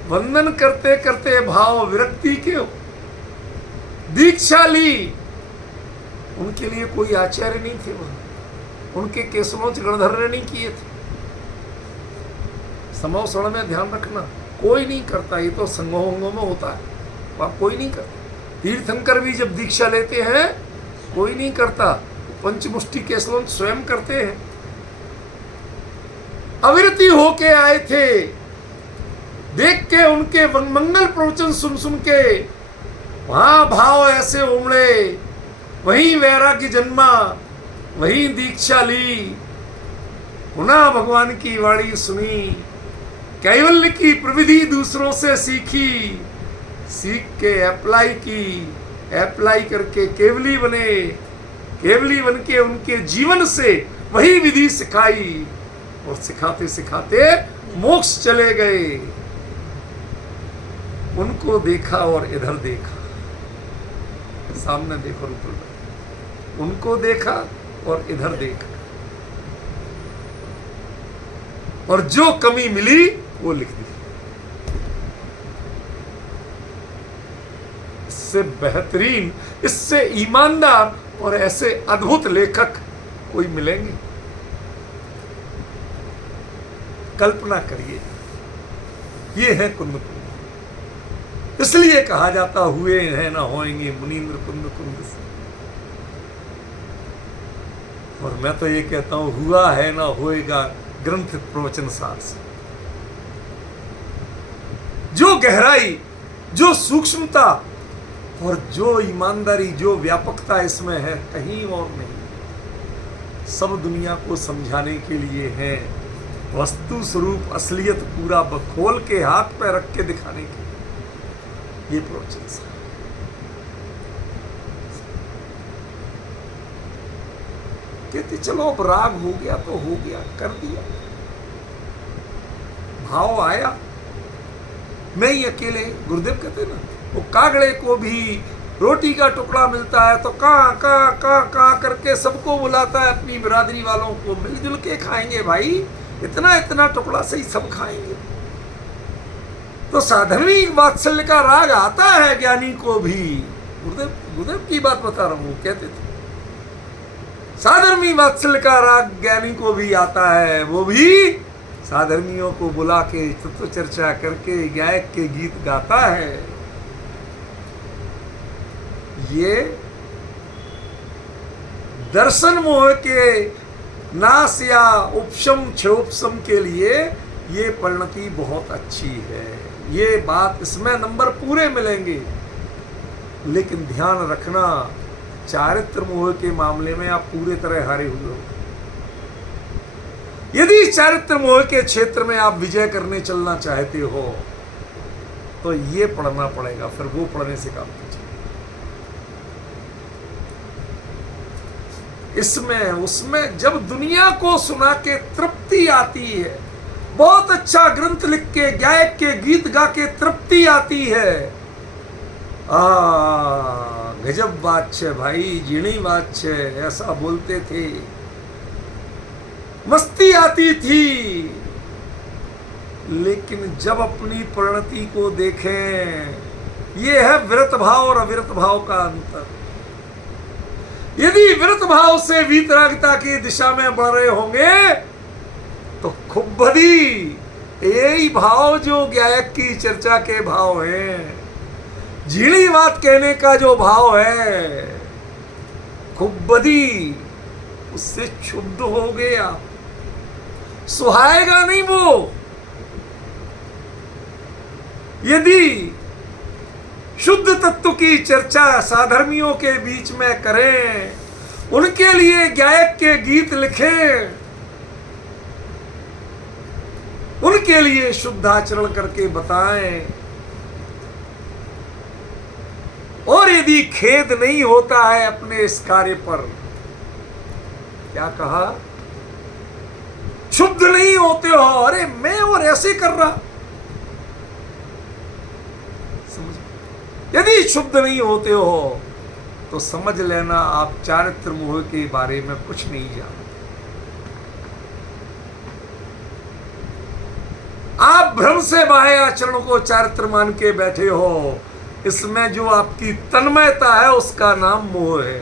वंदन करते करते भाव विरक्ति के दीक्षा ली। उनके लिए कोई आचार्य नहीं थे वहां, उनके केसलों गणधर्य नहीं किए थे। समोसण में ध्यान रखना, कोई नहीं करता, ये तो संगों में होता है, वहां कोई नहीं करता। तीर्थंकर भी जब दीक्षा लेते हैं कोई नहीं करता, पंचमुष्टि केसलों स्वयं करते हैं। अविरति होके आए थे, देख के उनके मंगल प्रवचन सुन सुन के वहां भाव ऐसे उमड़े, वहीं वैराग्य जन्मा, वहीं दीक्षा ली, पुनः भगवान की वाणी सुनी, कैवल्य की प्रविधि दूसरों से सीखी, सीख के अप्लाई की, अप्लाई करके केवली बने, केवली बन के उनके जीवन से वही विधि सिखाई, और सिखाते सिखाते मोक्ष चले गए। उनको देखा और इधर देखा, सामने देखो रूप, उनको देखा और इधर देखा, और जो कमी मिली वो लिख दी। इससे बेहतरीन, इससे ईमानदार और ऐसे अद्भुत लेखक कोई मिलेंगे? कल्पना करिए, ये है कुंद कुंद। इसलिए कहा जाता हुए हैं ना होएंगे मुनींद्र कुंद कुंद से। और मैं तो ये कहता हूं, हुआ है ना होएगा ग्रंथ प्रवचन सार से। जो गहराई, जो सूक्ष्मता और जो ईमानदारी, जो व्यापकता इसमें है, कहीं और नहीं। सब दुनिया को समझाने के लिए है, वस्तु स्वरूप असलियत पूरा बखोल के हाथ पे रख के दिखाने के लिए ये प्रवचन सा। कहते चलो अब राग हो गया तो हो गया, कर दिया, भाव आया, मैं ही अकेले। गुरुदेव कहते ना, वो कागड़े को भी रोटी का टुकड़ा मिलता है तो का करके सबको बुलाता है, अपनी बिरादरी वालों को, मिलजुल के खाएंगे भाई, इतना इतना टुकड़ा से ही सब खाएंगे। तो साधर्मी वात्सल्य का राग आता है ज्ञानी को भी। गुरुदेव की बात बता रहा हूं, कहते थे साधर्मी वात्सल्य का राग ज्ञानी को भी आता है, वो भी साधर्मियों को बुला के तत्व चर्चा करके गायक के गीत गाता है। ये दर्शन मोह के नाश या उपशम क्षोपशम के लिए ये परिणति बहुत अच्छी है। ये बात, इसमें नंबर पूरे मिलेंगे, लेकिन ध्यान रखना चारित्र मोह के मामले में आप पूरे तरह हारे हुए हो। यदि चारित्र मोह के क्षेत्र में आप विजय करने चलना चाहते हो तो ये पढ़ना पड़ेगा, फिर वो पढ़ने से काम कीजिए। इसमें उसमें जब दुनिया को सुना के तृप्ति आती है, बहुत अच्छा ग्रंथ लिख के गायक के गीत गा के तृप्ति आती है, गजब बात है भाई, जीणी बात है, ऐसा बोलते थे, मस्ती आती थी। लेकिन जब अपनी परिणति को देखें, ये है विरत भाव और अविरत भाव का अंतर। यदि विरत भाव से वीतरागता की दिशा में बढ़ रहे होंगे तो खूब बदी, यही भाव जो गायक की चर्चा के भाव हैं, झीणी बात कहने का जो भाव है, खूब बदी, उससे क्षुब्ध हो गया, सुहाएगा नहीं वो। यदि शुद्ध तत्व की चर्चा साधर्मियों के बीच में करें, उनके लिए गायक के गीत लिखें, उनके लिए शुद्ध आचरण करके बताएं, और यदि खेद नहीं होता है अपने इस कार्य पर, क्या कहा, शुद्ध नहीं होते हो, अरे मैं और ऐसे कर रहा, यदि शुद्ध नहीं होते हो तो समझ लेना आप चारित्र मोह के बारे में कुछ नहीं जानते। आप भ्रम से बाह्य आचरण को चारित्र मान के बैठे हो, इसमें जो आपकी तन्मयता है उसका नाम मोह है।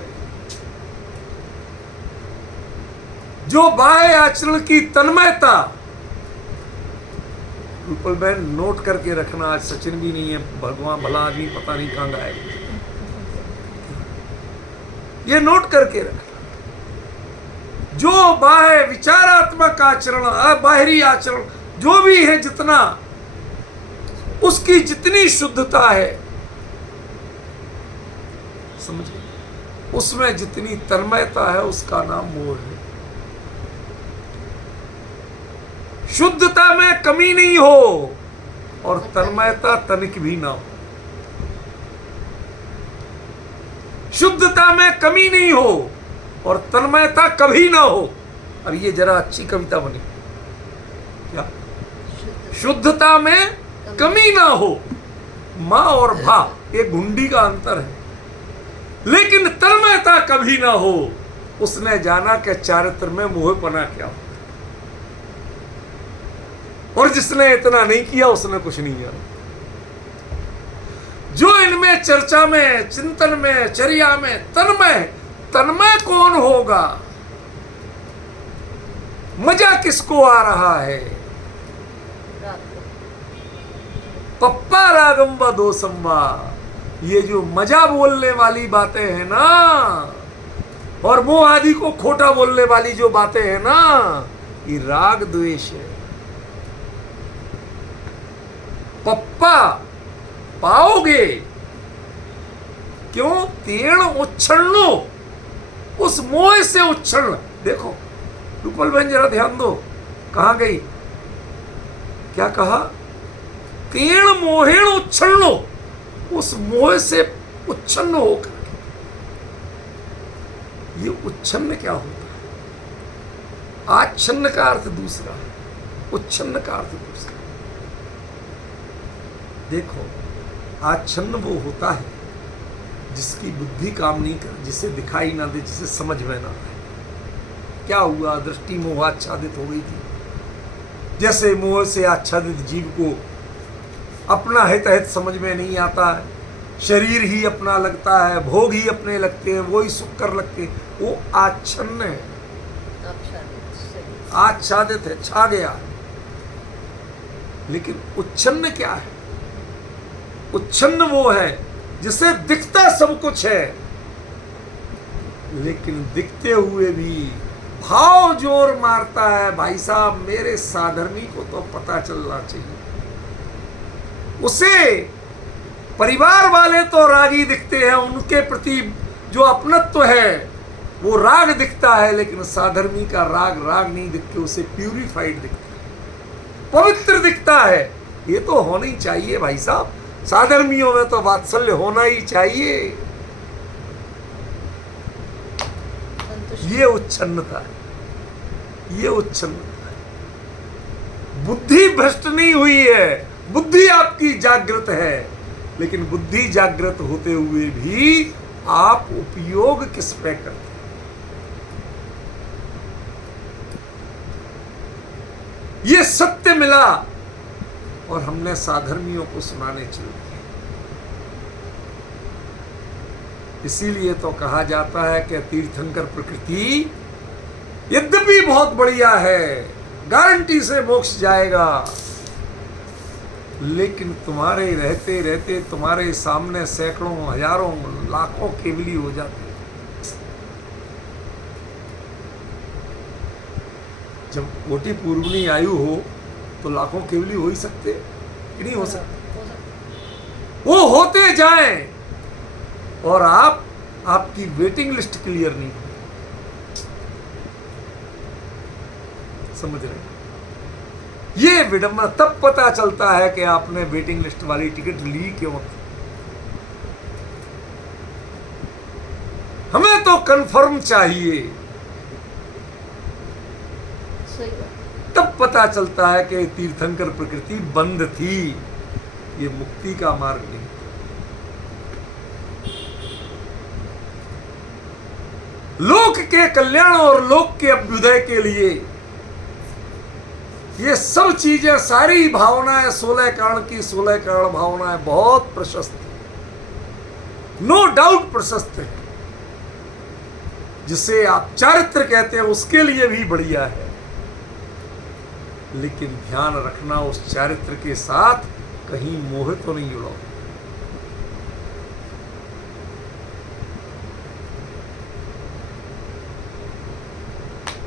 जो बाह्य आचरण की तन्मयता, रूपल बहन नोट करके रखना, आज सचिन भी नहीं है, भगवान भला आदमी पता नहीं कहां गए, ये नोट करके रखना। जो बाह्य विचारात्मक आचरण, बाहरी आचरण जो भी है, जितना उसकी जितनी शुद्धता है, समझे, उसमें जितनी तन्मयता है उसका नाम मोह है। शुद्धता में कमी नहीं हो और तन्मयता तनिक भी ना हो। शुद्धता में कमी नहीं हो और तन्मयता कभी ना हो। अब ये जरा अच्छी कविता बनी, क्या, शुद्धता में कमी ना हो, मां और भा एक घुंडी का अंतर है, लेकिन तन्मयता कभी ना हो। उसने जाना कि चारित्र में मोहपना क्या हो, और जिसने इतना नहीं किया उसने कुछ नहीं किया। जो इनमें चर्चा में, चिंतन में, चर्या में तन्मय, तन्मय कौन होगा, मजा किसको आ रहा है, पप्पा रागम व दोसंबा, ये जो मजा बोलने वाली बातें हैं ना, और मोह आदि को खोटा बोलने वाली जो बातें हैं ना, ये राग द्वेष है। पप्पा पाओगे क्यों, तीर्ण उच्छलनो, उस मोह से उच्छल। देखो रूपल बहन जरा ध्यान दो, कहां गई, क्या कहा, तीर्ण मोहेण उच्छलनो, उस मोह से उच्छन्न होकर। ये उच्छन्न क्या होता है, आच्छन्न का अर्थ दूसरा है, उच्छन्न का अर्थ दूसरा। देखो आच्छन्न वो होता है जिसकी बुद्धि काम नहीं कर, जिसे दिखाई ना दे, जिसे समझ में ना आए। क्या हुआ, दृष्टि मोह आच्छादित हो गई थी, जैसे मोह से आच्छादित जीव को अपना हित हित समझ में नहीं आता है, शरीर ही अपना लगता है, भोग ही अपने लगते हैं, वो ही सुख कर लगते हैं, वो आच्छन्न है, आच्छादित है, छा गया। लेकिन उच्छन्न क्या है, उच्छन्न वो है जिसे दिखता सब कुछ है, लेकिन दिखते हुए भी भाव जोर मारता है। भाई साहब, मेरे साधर्मी को तो पता चलना चाहिए, उसे परिवार वाले तो रागी दिखते हैं, उनके प्रति जो अपनत्व है वो राग दिखता है, लेकिन साधर्मी का राग राग नहीं दिखते, उसे प्यूरिफाइड दिखता है, पवित्र दिखता है। ये तो होनी चाहिए भाई साहब, साधर्मियों में तो वात्सल्य होना ही चाहिए। ये उच्छन्नता है, ये उच्छन्नता है। बुद्धि भ्रष्ट नहीं हुई है, बुद्धि आपकी जागृत है, लेकिन बुद्धि जागृत होते हुए भी आप उपयोग किस पे करते हैं? ये सत्य मिला और हमने साधर्मियों को सुनाने चल दिए। इसीलिए तो कहा जाता है कि तीर्थंकर प्रकृति यद्यपि बहुत बढ़िया है, गारंटी से मोक्ष जाएगा, लेकिन तुम्हारे रहते रहते तुम्हारे सामने सैकड़ों हजारों लाखों केवली हो जाते। जब कोटि पूर्वनी आयु हो तो लाखों केवली हो ही सकते कि नहीं हो सकते? वो होते जाएं और आपकी वेटिंग लिस्ट क्लियर नहीं हो। समझ रहे? ये विडंबना तब पता चलता है कि आपने वेटिंग लिस्ट वाली टिकट ली क्यों। हमें तो कंफर्म चाहिए, तब पता चलता है कि तीर्थंकर प्रकृति बंद थी, ये मुक्ति का मार्ग नहीं। लोक के कल्याण और लोक के अभ्युदय के लिए ये सब चीजें, सारी भावनाएं 16 कारण की 16 कारण भावनाएं बहुत प्रशस्त, नो डाउट प्रशस्त है। जिसे आप चारित्र कहते हैं उसके लिए भी बढ़िया है, लेकिन ध्यान रखना उस चारित्र के साथ कहीं मोह तो नहीं जुड़ो।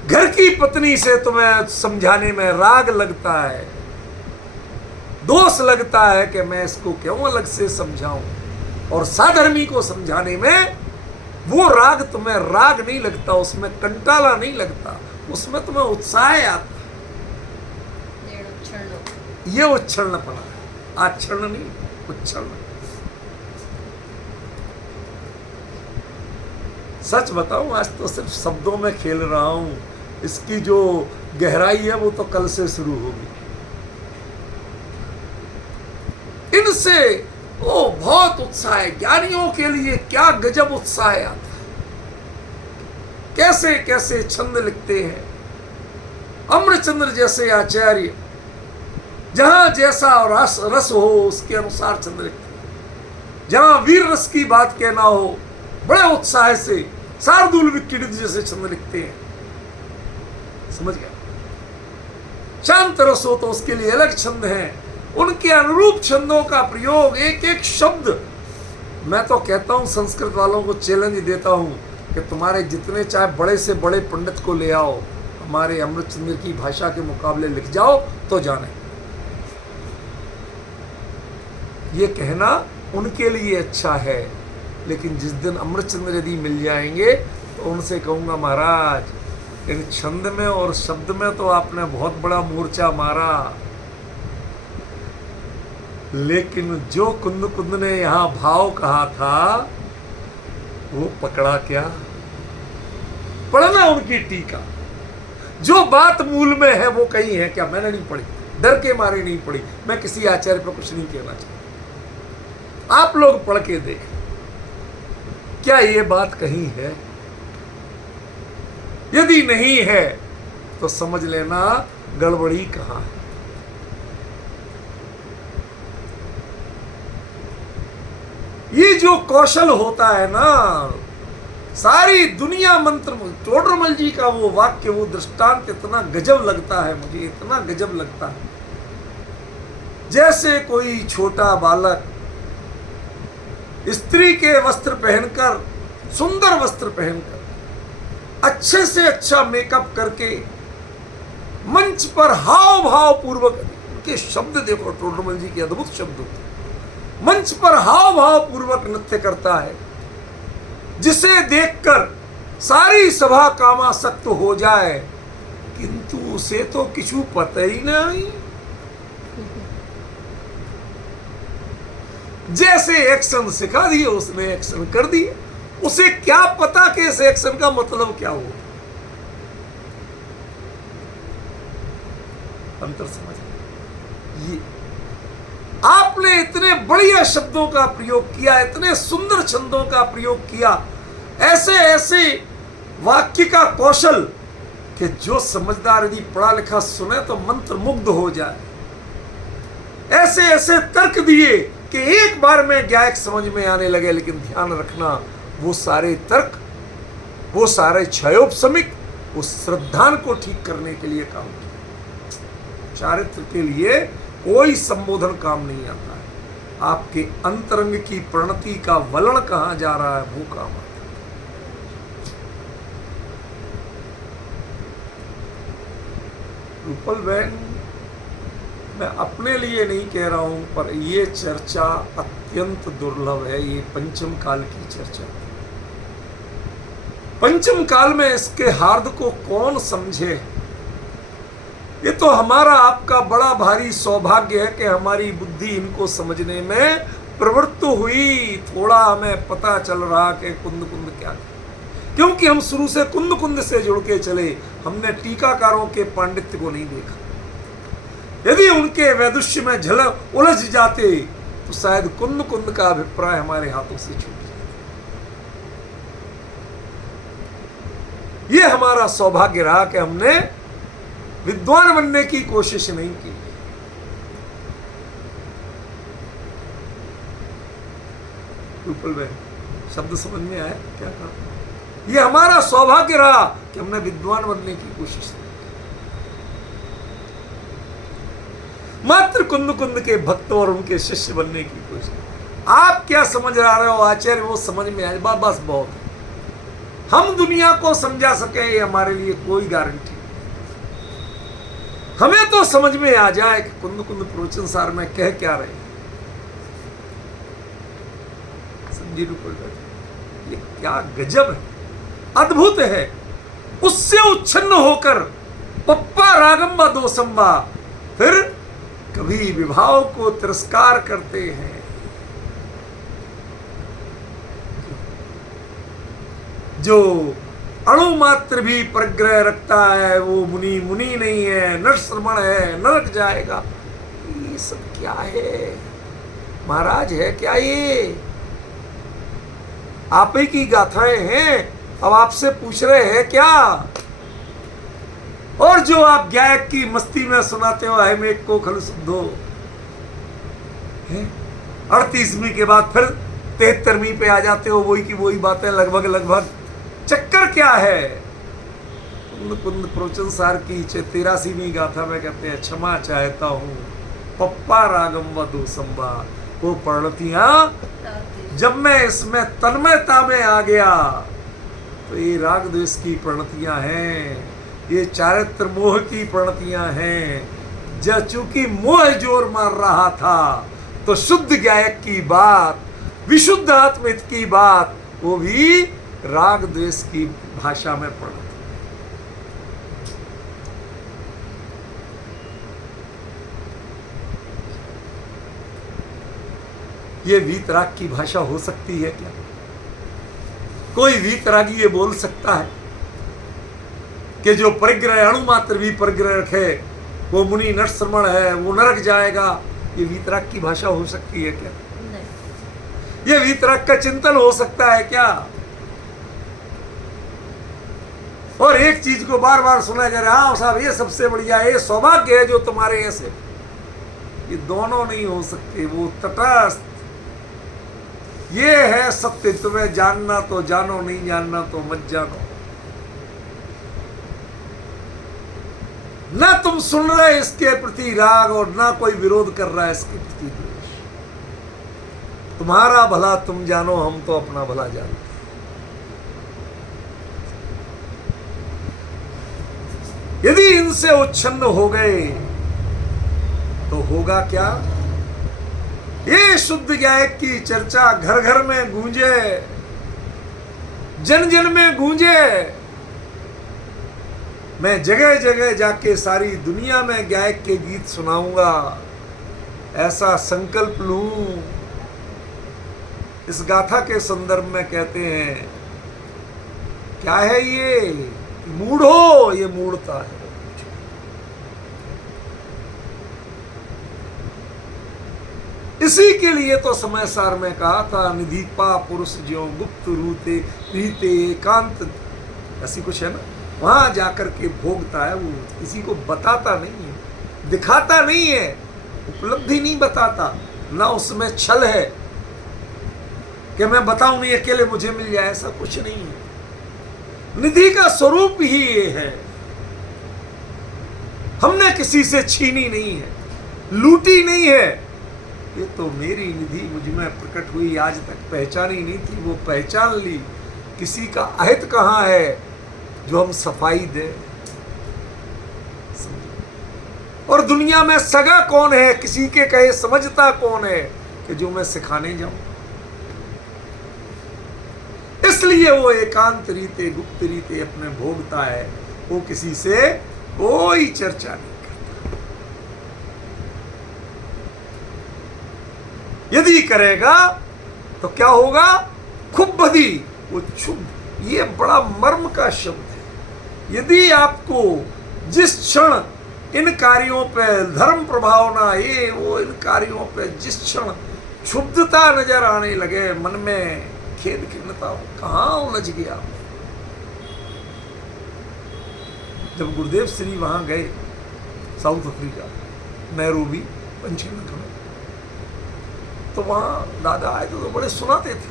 घर की पत्नी से तुम्हें समझाने में राग लगता है, दोष लगता है कि मैं इसको क्यों अलग से समझाऊं, और साधर्मी को समझाने में वो राग तुम्हें राग नहीं लगता, उसमें कंटाला नहीं लगता, उसमें तुम्हें उत्साह आता। ये उच्छलनपना है, आच्छन्न नहीं, उच्छलन। सच बताऊं, आज तो सिर्फ शब्दों में खेल रहा हूं, इसकी जो गहराई है वो तो कल से शुरू होगी। इनसे ओ बहुत उत्साह है, ज्ञानियों के लिए क्या गजब उत्साह आता है, कैसे कैसे छंद लिखते हैं। अमरचंद्र जैसे आचार्य जहां जैसा रस हो उसके अनुसार छंद लिखते हैं। जहां वीर रस की बात कहना हो बड़े उत्साह से शार्दूल विक्कीडित जैसे छंद लिखते हैं। समझ गया? शांत रस हो तो उसके लिए अलग छंद हैं, उनके अनुरूप छंदों का प्रयोग, एक एक शब्द। मैं तो कहता हूं, संस्कृत वालों को चैलेंज देता हूं कि तुम्हारे जितने चाहे बड़े से बड़े पंडित को ले आओ, हमारे अमृतचंद्र की भाषा के मुकाबले लिख जाओ तो जाने। ये कहना उनके लिए अच्छा है, लेकिन जिस दिन अमृतचंद्र यदि मिल जाएंगे तो उनसे कहूंगा, महाराज इन छंद में और शब्द में तो आपने बहुत बड़ा मोर्चा मारा, लेकिन जो कुंद कुंद ने यहां भाव कहा था वो पकड़ा क्या? पढ़ना उनकी टीका, जो बात मूल में है वो कही है क्या? मैंने नहीं पढ़ी, डर के मारे नहीं पढ़ी। मैं किसी आचार्य पर कुछ नहीं कहना चाहता, आप लोग पढ़ के देखें क्या ये बात कहीं है। यदि नहीं है तो समझ लेना गड़बड़ी कहां है। ये जो कौशल होता है ना, सारी दुनिया मंत्र, टोडरमल जी का वो वाक्य, वो दृष्टांत इतना गजब लगता है मुझे, इतना गजब लगता है। जैसे कोई छोटा बालक स्त्री के वस्त्र पहनकर, सुंदर वस्त्र पहनकर, अच्छे से अच्छा मेकअप करके मंच पर हाव भाव पूर्वक, उनके शब्द देखो, टोडरमल जी के अद्भुत शब्द होते हैं, मंच पर हाव भाव पूर्वक नृत्य करता है, जिसे देखकर सारी सभा कामासक्त हो जाए, किंतु उसे तो किछु पता ही नहीं। जैसे एक्शन सिखा दिए उसने एक्शन कर दिए। उसे क्या पता कि इस एक्शन का मतलब क्या हो। अंतर समझ ये आपने इतने बढ़िया शब्दों का प्रयोग किया, इतने सुंदर छंदों का प्रयोग किया, ऐसे ऐसे वाक्य का कौशल कि जो समझदार यदि पढ़ा लिखा सुने तो मंत्र मुग्ध हो जाए। ऐसे ऐसे तर्क दिए कि एक बार में गायक समझ में आने लगे। लेकिन ध्यान रखना, वो सारे तर्क, वो सारे क्षयोपशमिक उस श्रद्धान को ठीक करने के लिए काम किया। चारित्र के लिए कोई संबोधन काम नहीं आता है। आपके अंतरंग की प्रणति का वलन कहां जा रहा है वो काम आता है। रूपल बहन, मैं अपने लिए नहीं कह रहा हूं, पर ये चर्चा अत्यंत दुर्लभ है। ये पंचम काल की चर्चा। पंचम काल में इसके हार्द को कौन समझे। ये तो हमारा आपका बड़ा भारी सौभाग्य है कि हमारी बुद्धि इनको समझने में प्रवृत्त हुई। थोड़ा हमें पता चल रहा कि कुंद कुंद क्या है, क्योंकि हम शुरू से कुंद कुंद से जुड़ के चले। हमने टीकाकारों के पांडित्य को नहीं देखा। यदि उनके वैदुष्य में झलक उलझ जाते तो शायद कुंद कुंद का अभिप्राय हमारे हाथों से छूट जाता। ये हमारा सौभाग्य रहा कि हमने विद्वान बनने की कोशिश नहीं की। रूपल बहन, शब्द समझ में आया क्या कहा? ये हमारा सौभाग्य रहा कि हमने विद्वान बनने की कोशिश नहीं की। मात्र कुंद कुंद के भक्त और उनके शिष्य बनने की कोशिश। आप क्या समझ रहे हो आचार्य, वो समझ में आए बस बहुत है। हम दुनिया को समझा सके ये हमारे लिए कोई गारंटी। हमें तो समझ में आ जाए कि कुंद कुंद प्रवचन सार में कह क्या रहे। समझी रूपल, ये क्या गजब है, अद्भुत है। उससे उच्छिन्न होकर पप्पा रागंबा दोसंबा फिर कभी विभाव को तिरस्कार करते हैं। जो अणु मात्र भी परिग्रह रखता है वो मुनि मुनि नहीं है, नर श्रमण है, नरक जाएगा। ये सब क्या है महाराज, है क्या ये? आप ही की गाथाएं हैं, अब आपसे पूछ रहे हैं क्या? और जो आप गायक की मस्ती में सुनाते हो है मेघ को खल शुद्धो, 38वीं के बाद फिर 73वीं पे आ जाते हो, वही की वही बातें लगभग लगभग। चक्कर क्या है? कुंद कुंद प्रवचन सार की 83वीं गाथा में कहते हैं, क्षमा चाहता हूं पप्पा रागम व दोसंबा। वो प्रणतियां जब मैं इसमें तन्मयता में आ गया तो ये राग द्वेष की प्रणतियां हैं, ये चारित्र मोह की प्रणतियां हैं। जब चूंकि मोह जोर मार रहा था तो शुद्ध गायक की बात, विशुद्ध आत्मित की बात, वो भी राग द्वेष की भाषा में पढ़ा। ये वीतराग की भाषा हो सकती है क्या? कोई वीतरागी ये बोल सकता है कि जो परिग्रह अणु मात्र भी परिग्रह रखे वो मुनि नर श्रमण है, वो नरक जाएगा? ये वीतराग की भाषा हो सकती है क्या? नहीं। ये वीतराग का चिंतन हो सकता है क्या? और एक चीज को बार बार सुना जा रहा है, हाँ साहब ये सबसे बढ़िया है, ये सौभाग्य है जो तुम्हारे ऐसे। ये दोनों नहीं हो सकते, वो तटस्थ। ये है सत्य, तुम्हें जानना तो जानो, नहीं जानना तो मत जानो। ना तुम सुन रहे इसके प्रति राग और ना कोई विरोध कर रहा है इसके प्रति द्वेष। तुम्हारा भला तुम जानो, हम तो अपना भला जानते। यदि इनसे उच्छिन्न हो गए तो होगा क्या? ये शुद्ध गायक की चर्चा घर घर में गूंजे, जन जन में गूंजे। मैं जगह जगह जाके सारी दुनिया में गायक के गीत सुनाऊंगा, ऐसा संकल्प लूं। इस गाथा के संदर्भ में कहते हैं, क्या है ये? मूढ़ो, ये मूढ़ता है। इसी के लिए तो समय सार में कहा था, निधि पा पुरुष ज्यों गुप्त रूते रीते एकांत, ऐसी कुछ है ना, वहां जाकर के भोगता है। वो किसी को बताता नहीं है, दिखाता नहीं है, उपलब्धि नहीं बताता, ना उसमें छल है कि मैं बताऊं नहीं अकेले मुझे मिल जाए, ऐसा कुछ नहीं है। निधि का स्वरूप ही ये है, हमने किसी से छीनी नहीं है, लूटी नहीं है। ये तो मेरी निधि मुझ में प्रकट हुई, आज तक पहचानी नहीं थी, वो पहचान ली। किसी का अहित कहाँ है जो हम सफाई दें? और दुनिया में सगा कौन है, किसी के कहे समझता कौन है कि जो मैं सिखाने जाऊं? इसलिए वो एकांत रीते गुप्त रीते अपने भोगता है, वो किसी से कोई चर्चा नहीं करता। यदि करेगा तो क्या होगा? खूब बदी, वो क्षुब्ध। ये बड़ा मर्म का शब्द है। यदि आपको जिस क्षण इन कार्यों पे धर्म प्रभाव ना, ये वो, इन कार्यों पे जिस क्षण क्षुब्धता नजर आने लगे, मन में खेद खिन्नता हो, कहाँ उलझ गया। जब गुरुदेव श्री वहां गए साउथ अफ्रीका, नैरोबी, पंचकुला में, तो वहां दादा आए तो बड़े सुनाते थे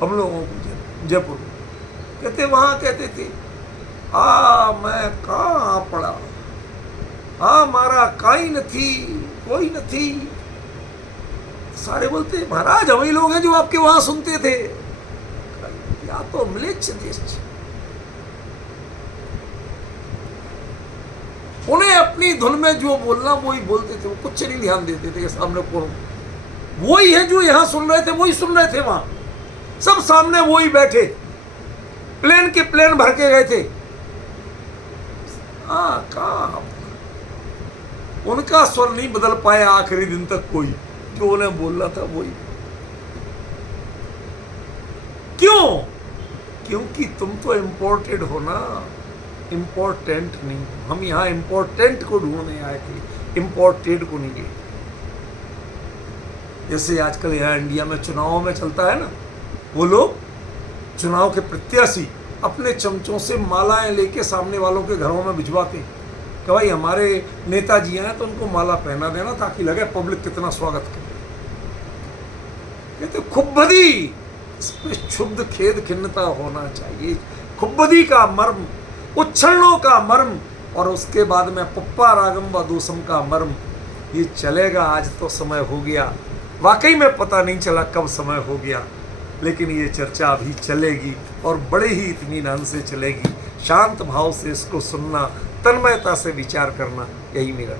हम लोगों को जयपुर में। कहते वहां कहते थे, मैं कहाँ पड़ा, मारा काई नथी, कोई नथी। सारे बोलते महाराज वही लोग हैं जो आपके वहां सुनते थे, या तो म्लेच्छ देश। उन्हें अपनी धुन में जो बोलना वही बोलते थे, वो कुछ नहीं ध्यान देते थे कि सामने कौन। वही है जो यहां सुन रहे थे, वही सुन रहे थे वहां, सब सामने वही बैठे, प्लेन के प्लेन भर के गए थे। कहाँ उनका स्वर नहीं बदल पाया आखिरी दिन तक कोई, जो उन्हें बोलना था वही। क्यों? क्योंकि तुम तो इंपोर्टेड हो ना, इंपॉर्टेंट नहीं। हम यहां इंपॉर्टेंट को ढूंढने आए थे, इंपॉर्टेड को नहीं गए। जैसे आजकल यहाँ इंडिया में चुनावों में चलता है ना, वो लोग चुनाव के प्रत्याशी अपने चमचों से मालाएं लेके सामने वालों के घरों में भिजवाते हैं कि भाई हमारे नेताजी हैं तो उनको माला पहना देना, ताकि लगे पब्लिक कितना स्वागत करे। कहते खुब्बदी, इसमें क्षुब्ध खेद खिन्नता होना चाहिए। खुब्बदी का मर्म, उच्छलनों का मर्म, और उसके बाद में पप्पा रागम व दोसम का मर्म, ये चलेगा। आज तो समय हो गया, वाकई में पता नहीं चला कब समय हो गया, लेकिन ये चर्चा अभी चलेगी और बड़े ही इत्मीनान से चलेगी। शांत भाव से इसको सुनना, तन्मयता से विचार करना, यही मेरा